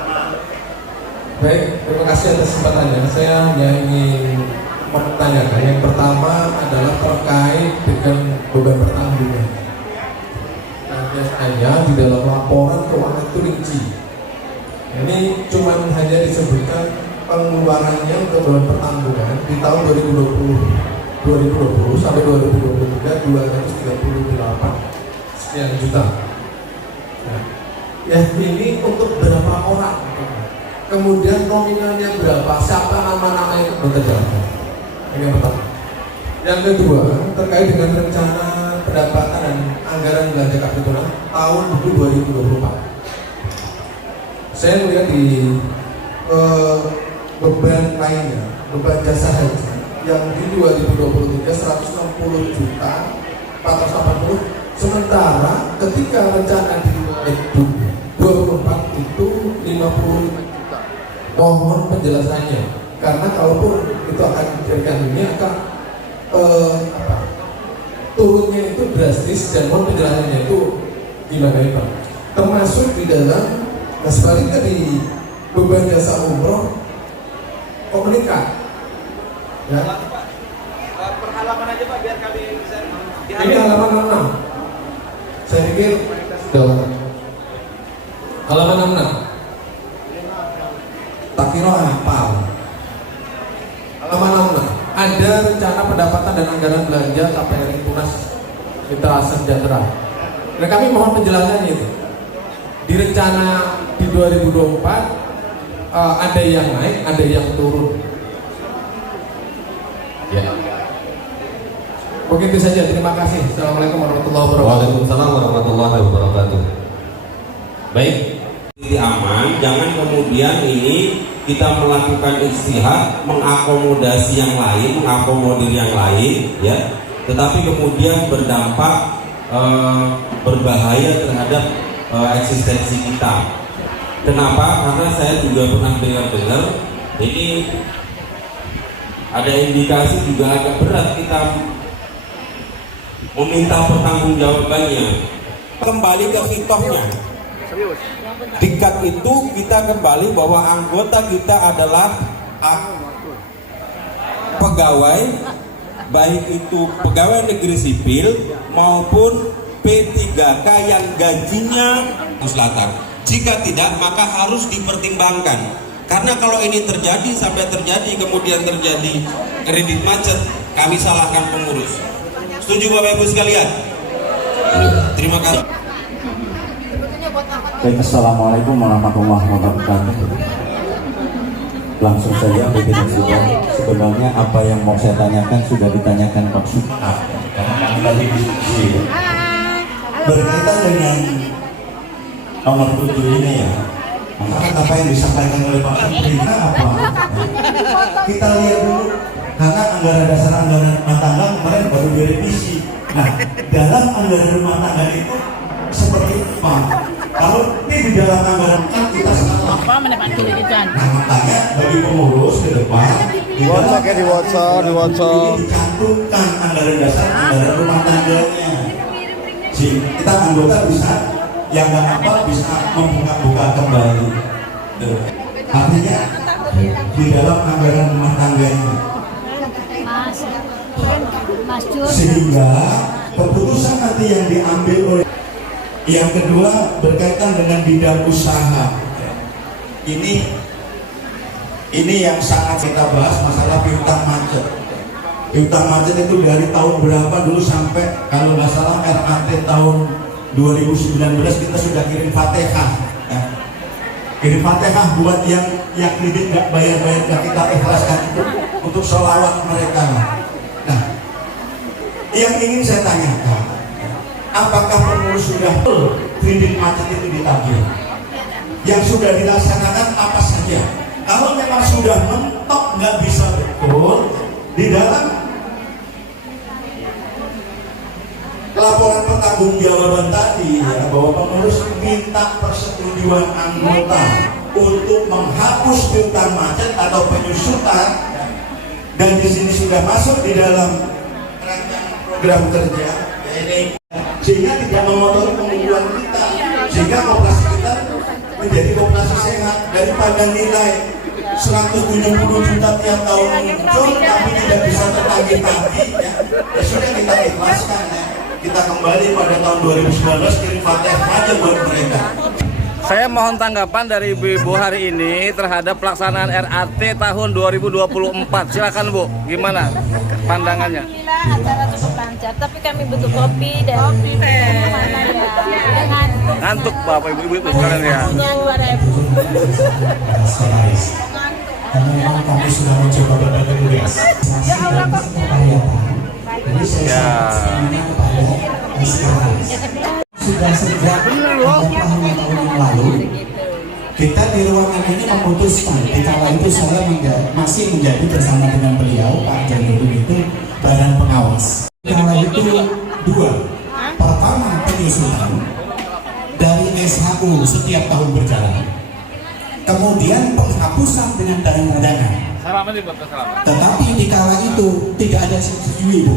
Baik, terima kasih atas kesempatannya. Saya hanya ingin mempertanyakan. Yang pertama adalah terkait dengan beban pertanggungan. Nah, biasanya di dalam laporan keuangan itu rinci. Ini cuma hanya disebutkan pengeluarannya untuk beban pertanggungan di tahun 2020 sampai 2023 238 sekian juta. Nah, ya ini untuk berapa orang? Kemudian nominalnya berapa? Siapa nama-nama yang terjaga? Yang pertama. Yang kedua, terkait dengan rencana pendapatan dan anggaran belanja kapitalan tahun 2024. Saya melihat di beban lainnya, beban jasa haji yang di 2023 160 juta 480, sementara ketika rencana di 2024 itu 50 juta. Mohon penjelasannya, karena kalaupun itu akan dijadikan ini akan turunnya itu drastis, dan mohon penjelasannya itu gimana Pak? Termasuk di dalam, nah sebaliknya di beban jasa umroh kok meningkat? Ya. Per halaman aja Pak biar kami bisa. Ini halaman 66. Saya pikir halaman 66. Tak kira hafal. Halaman 66. Ada rencana pendapatan dan anggaran belanja KPRI Tunas Mitra Sejahtera. Nah, kami mohon penjelasannya itu. Di rencana di 2024 ada yang naik, ada yang turun. Ya. Begitu saja, terima kasih. Assalamualaikum warahmatullahi wabarakatuh. Waalaikumsalam warahmatullahi wabarakatuh. Baik, ini aman. Jangan kemudian ini kita melakukan istihad, mengakomodasi yang lain, mengakomodir yang lain, ya. Tetapi kemudian berdampak berbahaya terhadap eksistensi kita. Kenapa? Karena saya juga pernah dengar ini ada indikasi juga agak berat kita meminta pertanggungjawabannya. Kembali ke hitohnya. Dikat itu kita kembali bahwa anggota kita adalah pegawai, baik itu pegawai negeri sipil maupun P3K yang gajinya Selatan. Jika tidak, maka harus dipertimbangkan. Karena kalau ini terjadi sampai terjadi kemudian terjadi kredit macet, kami salahkan pengurus. Setuju Bapak Ibu sekalian? Terima kasih. Baik, assalamualaikum warahmatullahi wabarakatuh. Langsung saja pimpinan sidang. Sebenarnya apa yang mau saya tanyakan sudah ditanyakan Pak Suka. Karena kami tadi diskusi berkaitan dengan nomor 7 ini ya. Maka apa yang disampaikan oleh Pak Suprina apa? Kita lihat dulu, karena anggaran dasar anggaran rumah tangga kemarin baru direvisi. Nah, dalam anggaran rumah tangga itu seperti apa? Kalau ini di dalam anggaran kan kita Apa mendapat pendidikan? Nah, makanya bagi pengurus ke depan Di WhatsApp dicantumkan anggaran dasar, anggaran rumah tangganya. Kita anggota bisa yang nggak apa bisa membuka-buka kembali. Artinya di dalam anggaran rumah tangganya. Sehingga keputusan nanti yang diambil oleh yang kedua berkaitan dengan bidang usaha. Ini yang sangat kita bahas, masalah piutang macet. Piutang macet itu dari tahun berapa dulu sampai kalau nggak salah RAT tahun 2019 kita sudah kirim Fatihah. Ya. Kirim Fatihah buat yang kredit nggak bayar-bayar, yang kita ikhlaskan itu untuk sholawat mereka. Nah, yang ingin saya tanyakan, apakah pengurus sudah full kredit macet itu ditagih? Yang sudah dilaksanakan apa saja? Kalau memang sudah mentok nggak bisa betul, di dalam laporan pertanggungjawaban tadi ya, bahwa pengurus minta persetujuan anggota untuk menghapus piutang macet atau penyusutan, dan di sini sudah masuk di dalam rancangan program kerja ini, sehingga tidak memotori pengumpulan kita, sehingga koperasi kita menjadi koperasi sehat. Daripada nilai 170 juta tiap tahun muncul tapi tidak bisa tertagih-tagih ya sudah kita ikhlaskan ya. Kita kembali pada tahun 2019 kirim Fatihah aja buat mereka. Saya mohon tanggapan dari Ibu hari ini terhadap pelaksanaan RAT tahun 2024. Silakan Bu, gimana pandangannya? Alhamdulillah acara cukup lancar, tapi kami butuh kopi dan teh. Ngantuk Bapak Ibu sekalian ya. 2000. Karena memang kami sudah mencoba berbagai tugas. Ya Allah kok. Jadi saya semuanya kepada sekarang. Sudah sejak tahun yang lalu kita di ruangan ini memutuskan, kala itu saya masih menjadi bersama dengan beliau Pak Janudin itu badan pengawas. Kala itu dua, pertama penyusunan dari SHU setiap tahun berjalan, kemudian penghapusan dengan dana. Tetapi di kala itu tidak ada setuju Bu.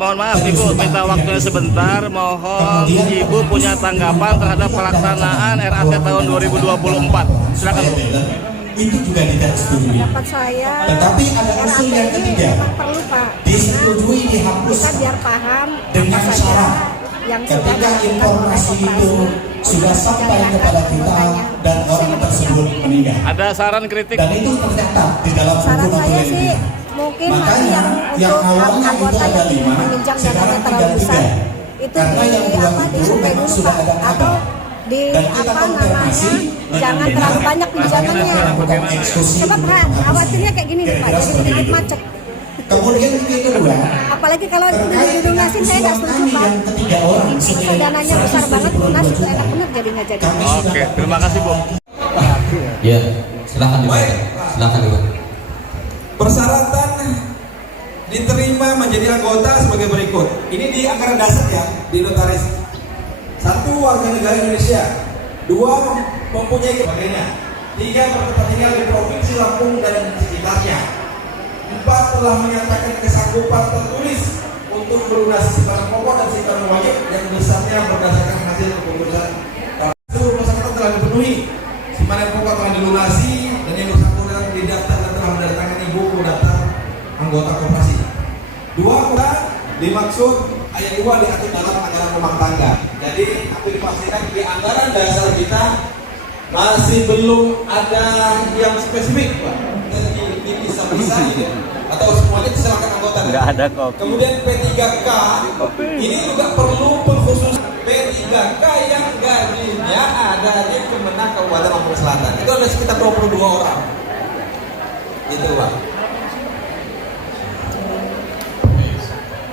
Mohon maaf Ibu, minta waktunya sebentar. Mohon Ibu punya tanggapan terhadap pelaksanaan RAT tahun 2024. Silakan Bu. Itu juga tidak setuju. Tetapi ada usul yang ketiga, disetujui dihapus biar paham dengan syarat ketika informasi itu sudah sampai kepada kita dan orang tersebut meninggal. Ada saran kritik? Dan itu tercatat di dalam buku notulen kita. Mungkin makanya yang awalnya itu ada 5, sekarang tinggal 3. Karena yang 2 itu memang sudah ada kabar. Dan kita konfirmasi jangan terlalu banyak pinjamannya. Sebab khawatirnya kayak gini nih Pak, jadi sedikit macet. Kemudian yang kedua, apalagi kalau itu dilunasin saya nggak setuju Pak. Itu dananya besar banget, lunas itu enak bener jadi nggak jadi. Oke, terima kasih Bu. Ya, silakan dibaca. Silakan dibaca. Persyaratan diterima menjadi anggota sebagai berikut. Ini di anggaran dasar ya, di notaris. 1, warga negara Indonesia. 2, mempunyai sebagainya. 3, bertempat tinggal di Provinsi Lampung dan sekitarnya. 4, telah menyatakan kesanggupan tertulis untuk melunasi simpan pokok dan simpan wajib yang besarnya berdasarkan hasil keputusan. Seluruh masyarakat telah dipenuhi, simpanan pokok telah dilunasi dan yang bersangkutan didaftar dan telah menandatangani buku daftar anggota koperasi. 2, dimaksud ayat 2 diatur dalam anggaran rumah tangga. Jadi aku dipastikan di anggaran dasar kita masih belum ada yang spesifik Pak. Ini bisa gitu. Atau semuanya silakan anggota. Enggak ada kok. Kemudian P3K ini juga perlu pengkhusus P3K yang gajinya ada di Kemenang Kabupaten Lampung Selatan. Itu ada sekitar 22 orang. Itu Pak.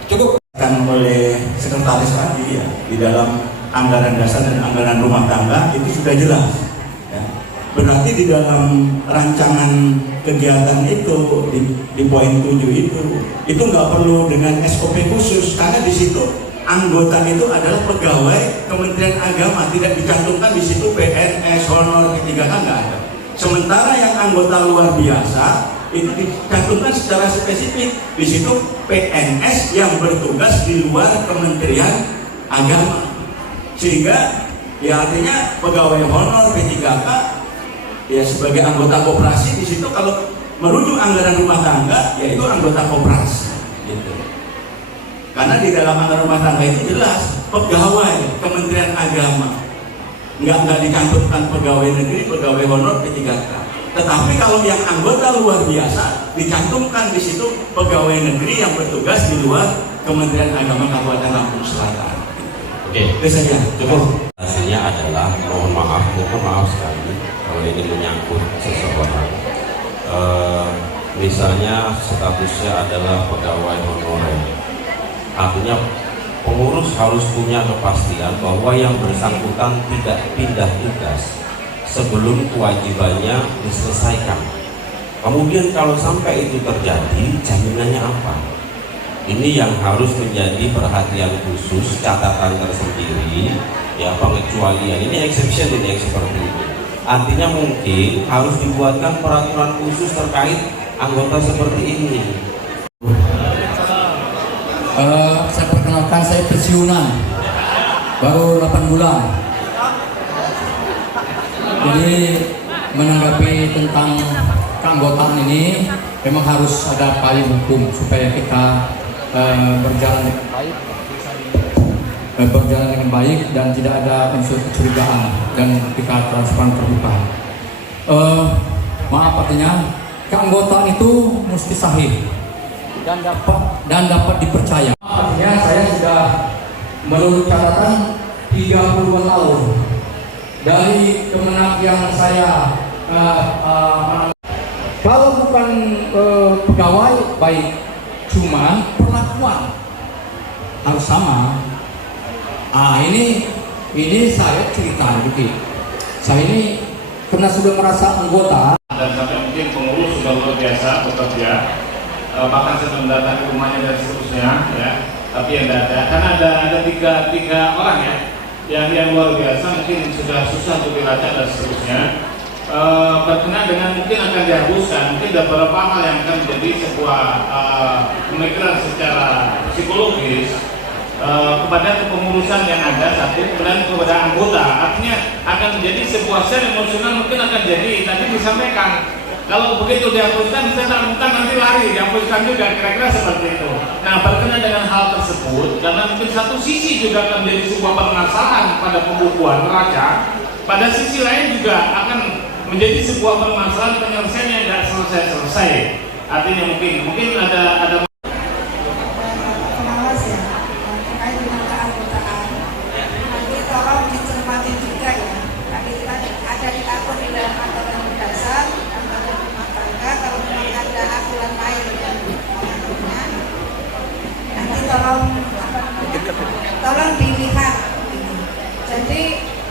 Cukup. Kan oleh sekretaris tadi ya, di dalam anggaran dasar dan anggaran rumah tangga itu sudah jelas. Ya. Berarti di dalam rancangan kegiatan itu di poin 7 itu nggak perlu dengan SOP khusus karena di situ anggota itu adalah pegawai Kementerian Agama, tidak dicantumkan di situ PNS, honor, P3K nggak ada. Sementara yang anggota luar biasa itu dicantumkan secara spesifik di situ PNS yang bertugas di luar Kementerian Agama, sehingga ya artinya pegawai honor P3K ya sebagai anggota koperasi di situ kalau merujuk anggaran rumah tangga yaitu anggota koperasi gitu. Karena di dalam anggaran rumah tangga itu jelas pegawai Kementerian Agama, nggak dicantumkan pegawai negeri, pegawai honor P3K. Tetapi kalau yang anggota luar biasa dicantumkan di situ pegawai negeri yang bertugas di luar Kementerian Agama Kabupaten Lampung Selatan. Oke, itu saja. Cukup. Hasilnya adalah mohon maaf sekali kalau ini menyangkut seseorang. Misalnya statusnya adalah pegawai honorer. Artinya pengurus harus punya kepastian bahwa yang bersangkutan tidak pindah tugas sebelum kewajibannya diselesaikan. Kemudian kalau sampai itu terjadi, jaminannya apa? Ini yang harus menjadi perhatian khusus, catatan tersendiri, ya pengecualian. Ini exception, ini seperti ini. Artinya mungkin harus dibuatkan peraturan khusus terkait anggota seperti ini. Saya perkenalkan, saya pensiunan baru 8 bulan. Jadi menanggapi tentang keanggotaan ini memang harus ada payung hukum supaya kita berjalan dengan baik dan tidak ada unsur kecurigaan dan kita transparan terbuka. Maaf, artinya keanggotaan itu mesti sahih dan dapat dipercaya. Artinya saya sudah menurut catatan 32 tahun dari Kemenak yang saya kalau bukan pegawai baik, cuma perlakuan harus sama. Ini saya cerita dikit. Saya ini karena sudah merasa anggota dan sampai mungkin pengurus sudah luar biasa bekerja, bahkan saya mendatangi rumahnya dan seterusnya, ya. Tapi yang ada, karena ada tiga orang ya, yang luar biasa mungkin sudah susah untuk dilacak dan seterusnya. Berkenaan dengan mungkin akan dihapuskan, mungkin ada beberapa hal yang akan menjadi sebuah pemikiran secara psikologis kepada kepengurusan yang ada satu, kemudian kepada anggota, artinya akan menjadi sebuah share emosional mungkin akan jadi tadi disampaikan. Kalau begitu dihapuskan, kita nanti lari, dihapuskan juga, kira-kira seperti itu. Nah, berkenaan dengan hal tersebut, karena mungkin satu sisi juga akan menjadi sebuah permasalahan pada pembukuan neraca, pada sisi lain juga akan menjadi sebuah permasalahan penyelesaian yang tidak selesai. Artinya mungkin ada pengawas ya terkait dengan keanggotaan. Nanti tolong dicermati juga ya. Tadi ada diatur di dalam aturan dasar, aturan rumah tangga. Kalau memang ada aturan lain yang mengaturnya, nanti tolong dilihat. Jadi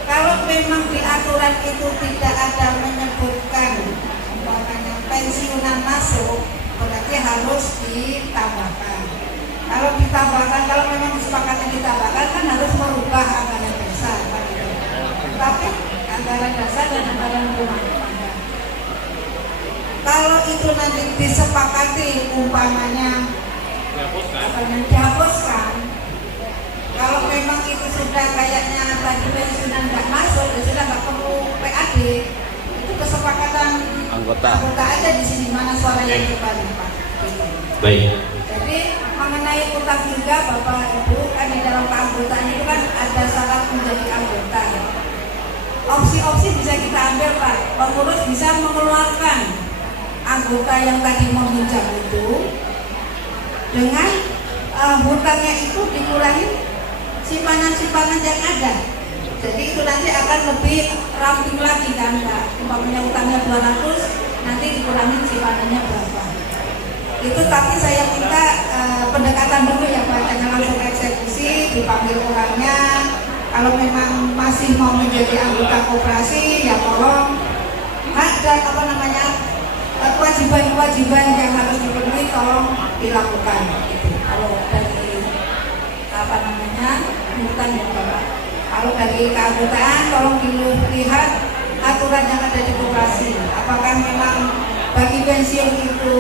kalau memang di aturan itu tidak ada menyebutkan umpamanya pensiunan masuk, berarti harus ditambahkan. Kalau ditambahkan, kalau memang kesepakatan ditambahkan kan harus merubah anggaran dasar, tapi anggaran dasar dan anggaran rumah tangga. Kalau itu nanti disepakati umpamanya dihapuskan, kalau memang itu sudah kayaknya tadi pensiunan nggak masuk, ya sudah nggak perlu PAD, itu kesepakatan anggota aja di sini mana suara yang terbanyak Pak. Baik. Jadi mengenai utang juga Bapak Ibu kan di dalam keanggotaan itu kan ada syarat menjadi anggota. Opsi-opsi bisa kita ambil Pak. Pengurus bisa mengeluarkan anggota yang tadi meminjam itu dengan hutangnya itu dikurangi simpanan yang ada. Jadi itu nanti akan lebih ramping lagi kan Pak. Umpamanya utangnya 200, nanti dikurangi simpanannya berapa. Itu tapi saya minta pendekatan dulu ya Pak, jangan langsung eksekusi, dipanggil orangnya. Kalau memang masih mau menjadi anggota koperasi, ya tolong ada kewajiban-kewajiban yang harus dipenuhi, tolong dilakukan. Gitu. Kalau dari hutan ya Bapak. Kalau dari keanggotaan tolong dilihat aturan yang ada di koperasi. Apakah memang bagi pensiun itu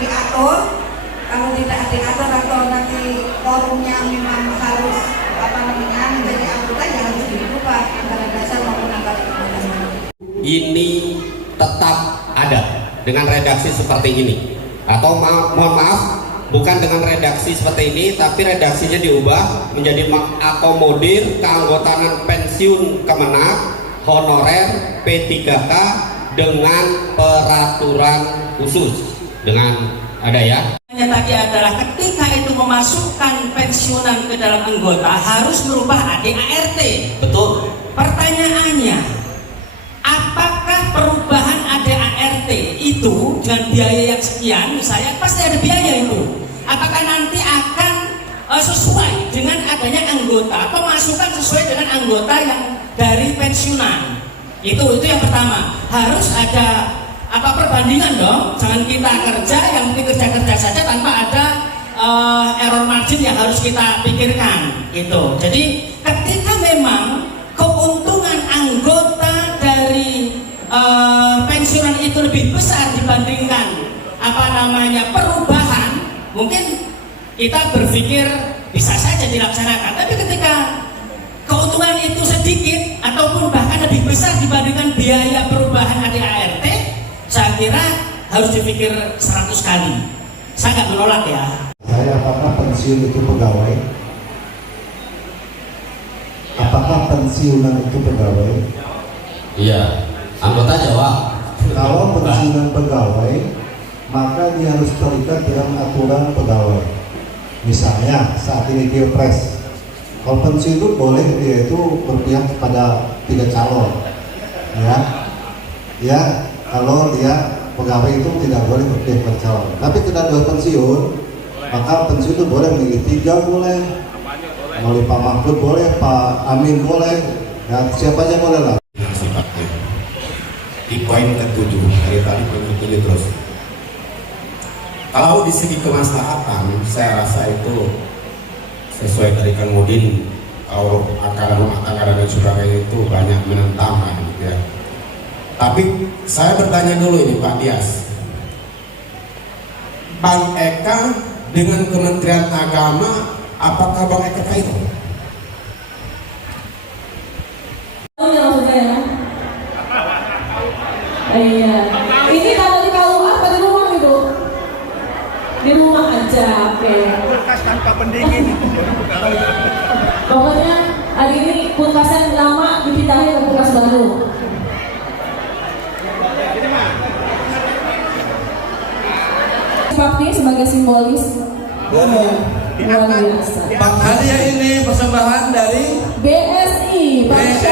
diatur? Kalau tidak diatur atau nanti forumnya memang harus menjadi anggota, ya harus dirubah anggaran dasar maupun anggaran kementerian. Ini tetap ada dengan redaksi seperti ini, atau mohon maaf, bukan dengan redaksi seperti ini, tapi redaksinya diubah menjadi mengakomodir keanggotaan pensiun Kemenak honorer P3K dengan peraturan khusus, dengan ada ya. Tadi adalah ketika itu memasukkan pensiunan ke dalam anggota harus merubah ADART. Betul. Pertanyaannya, apakah perubahan ADART itu dengan biaya yang sekian, misalnya pasti ada biaya itu, apakah nanti akan sesuai dengan adanya anggota atau masukan sesuai dengan anggota yang dari pensiunan? Itu yang pertama, harus ada perbandingan dong. Jangan kita kerja yang penting kerja saja tanpa ada error margin yang harus kita pikirkan gitu. Jadi ketika memang keuntungan anggota dari pensiunan itu lebih besar dibandingkan perubahan, mungkin kita berpikir bisa saja dilaksanakan. Tapi ketika keuntungan itu sedikit ataupun bahkan lebih besar dibandingkan biaya perubahan ADART, saya kira harus dipikir 100 kali. Saya nggak menolak ya. Saya apakah pensiun itu pegawai? Apakah pensiunan itu pegawai? Iya, anggota jawab. Kalau pensiunan pegawai, maka dia harus terikat dengan aturan pegawai. Misalnya saat ini Pilpres, kalau pensiun itu boleh dia itu berpihak kepada 3 calon, ya. Kalau dia pegawai itu tidak boleh berpihak pada calon. Tapi tidak ada pensiun, maka pensiun itu boleh memilih 3 boleh, melalui Pak Mahfud boleh, Pak Amin boleh, ya siapa aja boleh lah. Di poin ke-7 dari tadi poin ke-7 terus. Kalau di segi kemaslahatan, saya rasa itu sesuai dari Kang Udin. Kalau anggaran dan sebagainya itu banyak menentang gitu ya. Tapi saya bertanya dulu ini Pak Dias, Bang Eka dengan Kementerian Agama, apakah Bang Eka kait? Iya, ini kalau di KUA apa di rumah itu? Di rumah aja, oke. Kulkas tanpa pendingin. Pokoknya hari ini kulkasnya lama dipindahin ke kulkas baru. Seperti sebagai simbolis. Luar biasa. Hadiah ini persembahan dari BSI, Bank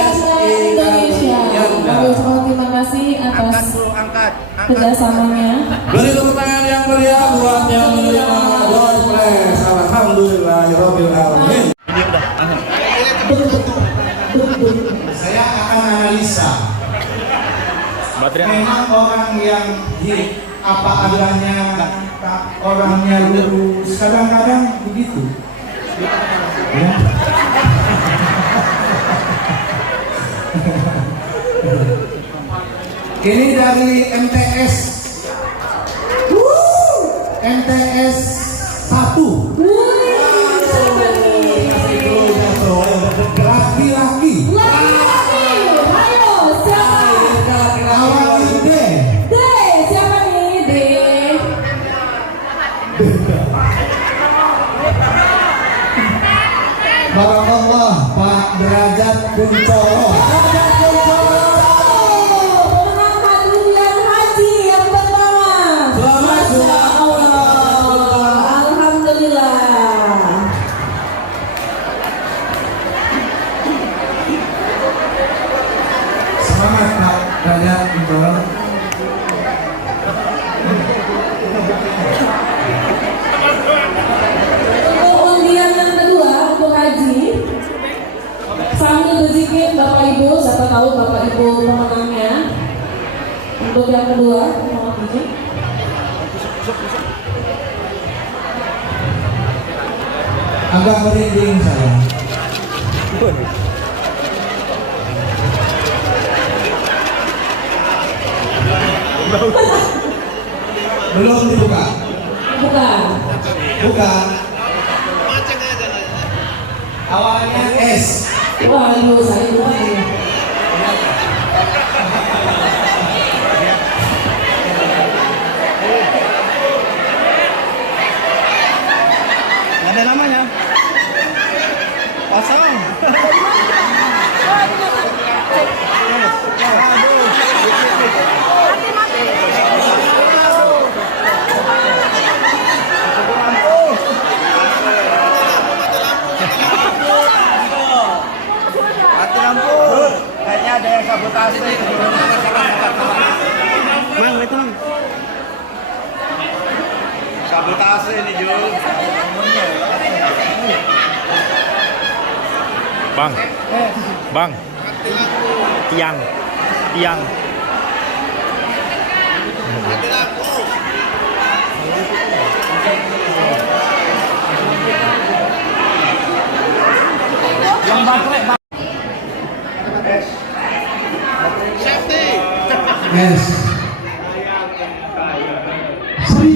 Indonesia. Terima kasih atas kerjasamanya. Beri tepuk tangan yang meriah buat yang menerima door prize. Alhamdulillahirabbil alamin. Saya akan analisa. Memang orang yang apa adanya, orangnya lurus, kadang-kadang begitu. Ya. Ini dari MTS. MTS 1. Laki-laki. Ayo, siapa? Awalnya D. Siapa nih? D. Barakallah Pak Derajat Kuncoro. Pemenang hadiah haji yang pertama. Masya Allah. Alhamdulillah. Semangat Pak Derajat Kuncoro. Untuk undian yang kedua untuk haji, sambil berzikir Bapak Ibu, siapa tahu Bapak Ibu pemenangnya. Untuk yang kedua, mohon izin. Agak merinding saya. Belum dibuka. Bukan. Bukan. Awalnya S. Waduh, saya lupa ya. Nggak ada namanya. Kosong. Mati lampu. Kayaknya ada yang sabotase. Mang, itu mang. Sabotase ini Jul. Bang, bang, tiang, tiang. Yang baterai. S. Sri.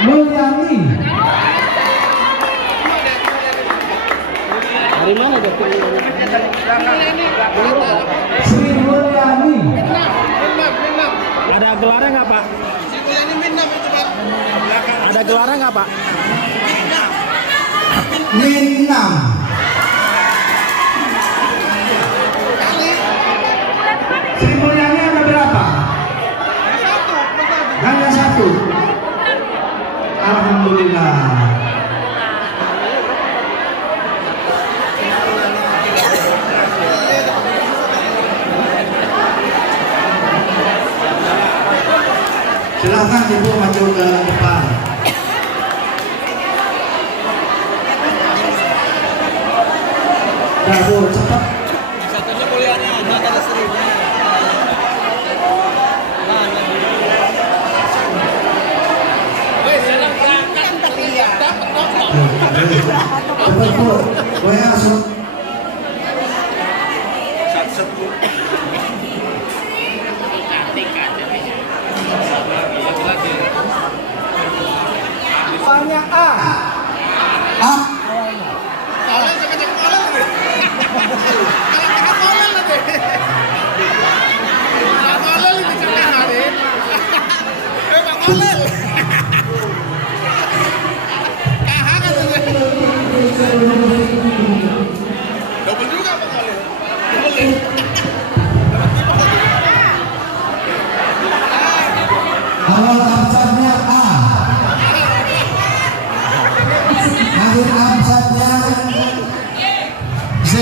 Mulyani. Dari mana tuh? Sri Mulyani. Ada gelarnya nggak Pak? Ada gelarnya nggak Pak? Minam. Sri Mulyani ada berapa? Hanya satu. Alhamdulillah. Silakan Ibu maju ke depan. Bu, cepat. Satunya mulianya, ada seribu. Cepat Bu, WA langsung. Banyak A. A. Awal abjadnya A. Akhir abjadnya Z.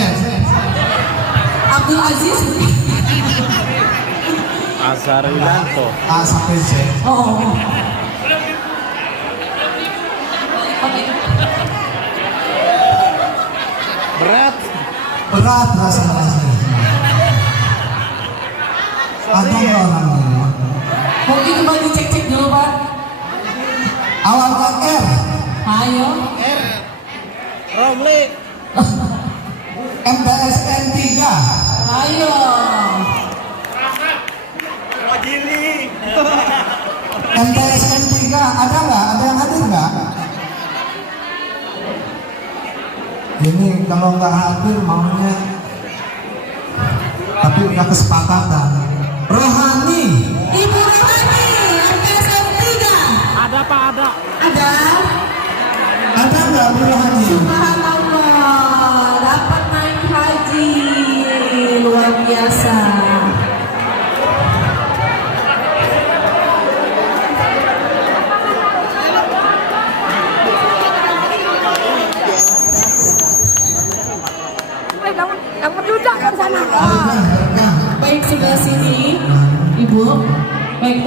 Abdul Aziz. Azhar Wilanto. A sampai Z. Oh. Berat. Berat rasanya. Ada orangnya. Mungkin coba dicek-cek dulu Pak. Awalnya R. Ayo. R. Romli. MTSN 3. Ayo. Rojili. MTSN 3 ada nggak? Ada yang hadir nggak? Ini kalau nggak hadir maunya, tapi udah kesepakatan. Rohani. Ibu Rohani, MTSN 3. Ada Pak, ada. Ada. Ada nggak Bu Rohani? Subhanallah, dapat naik haji. Luar biasa. Dapat juga kan sana. Baik sebelah sini, Ibu. Baik.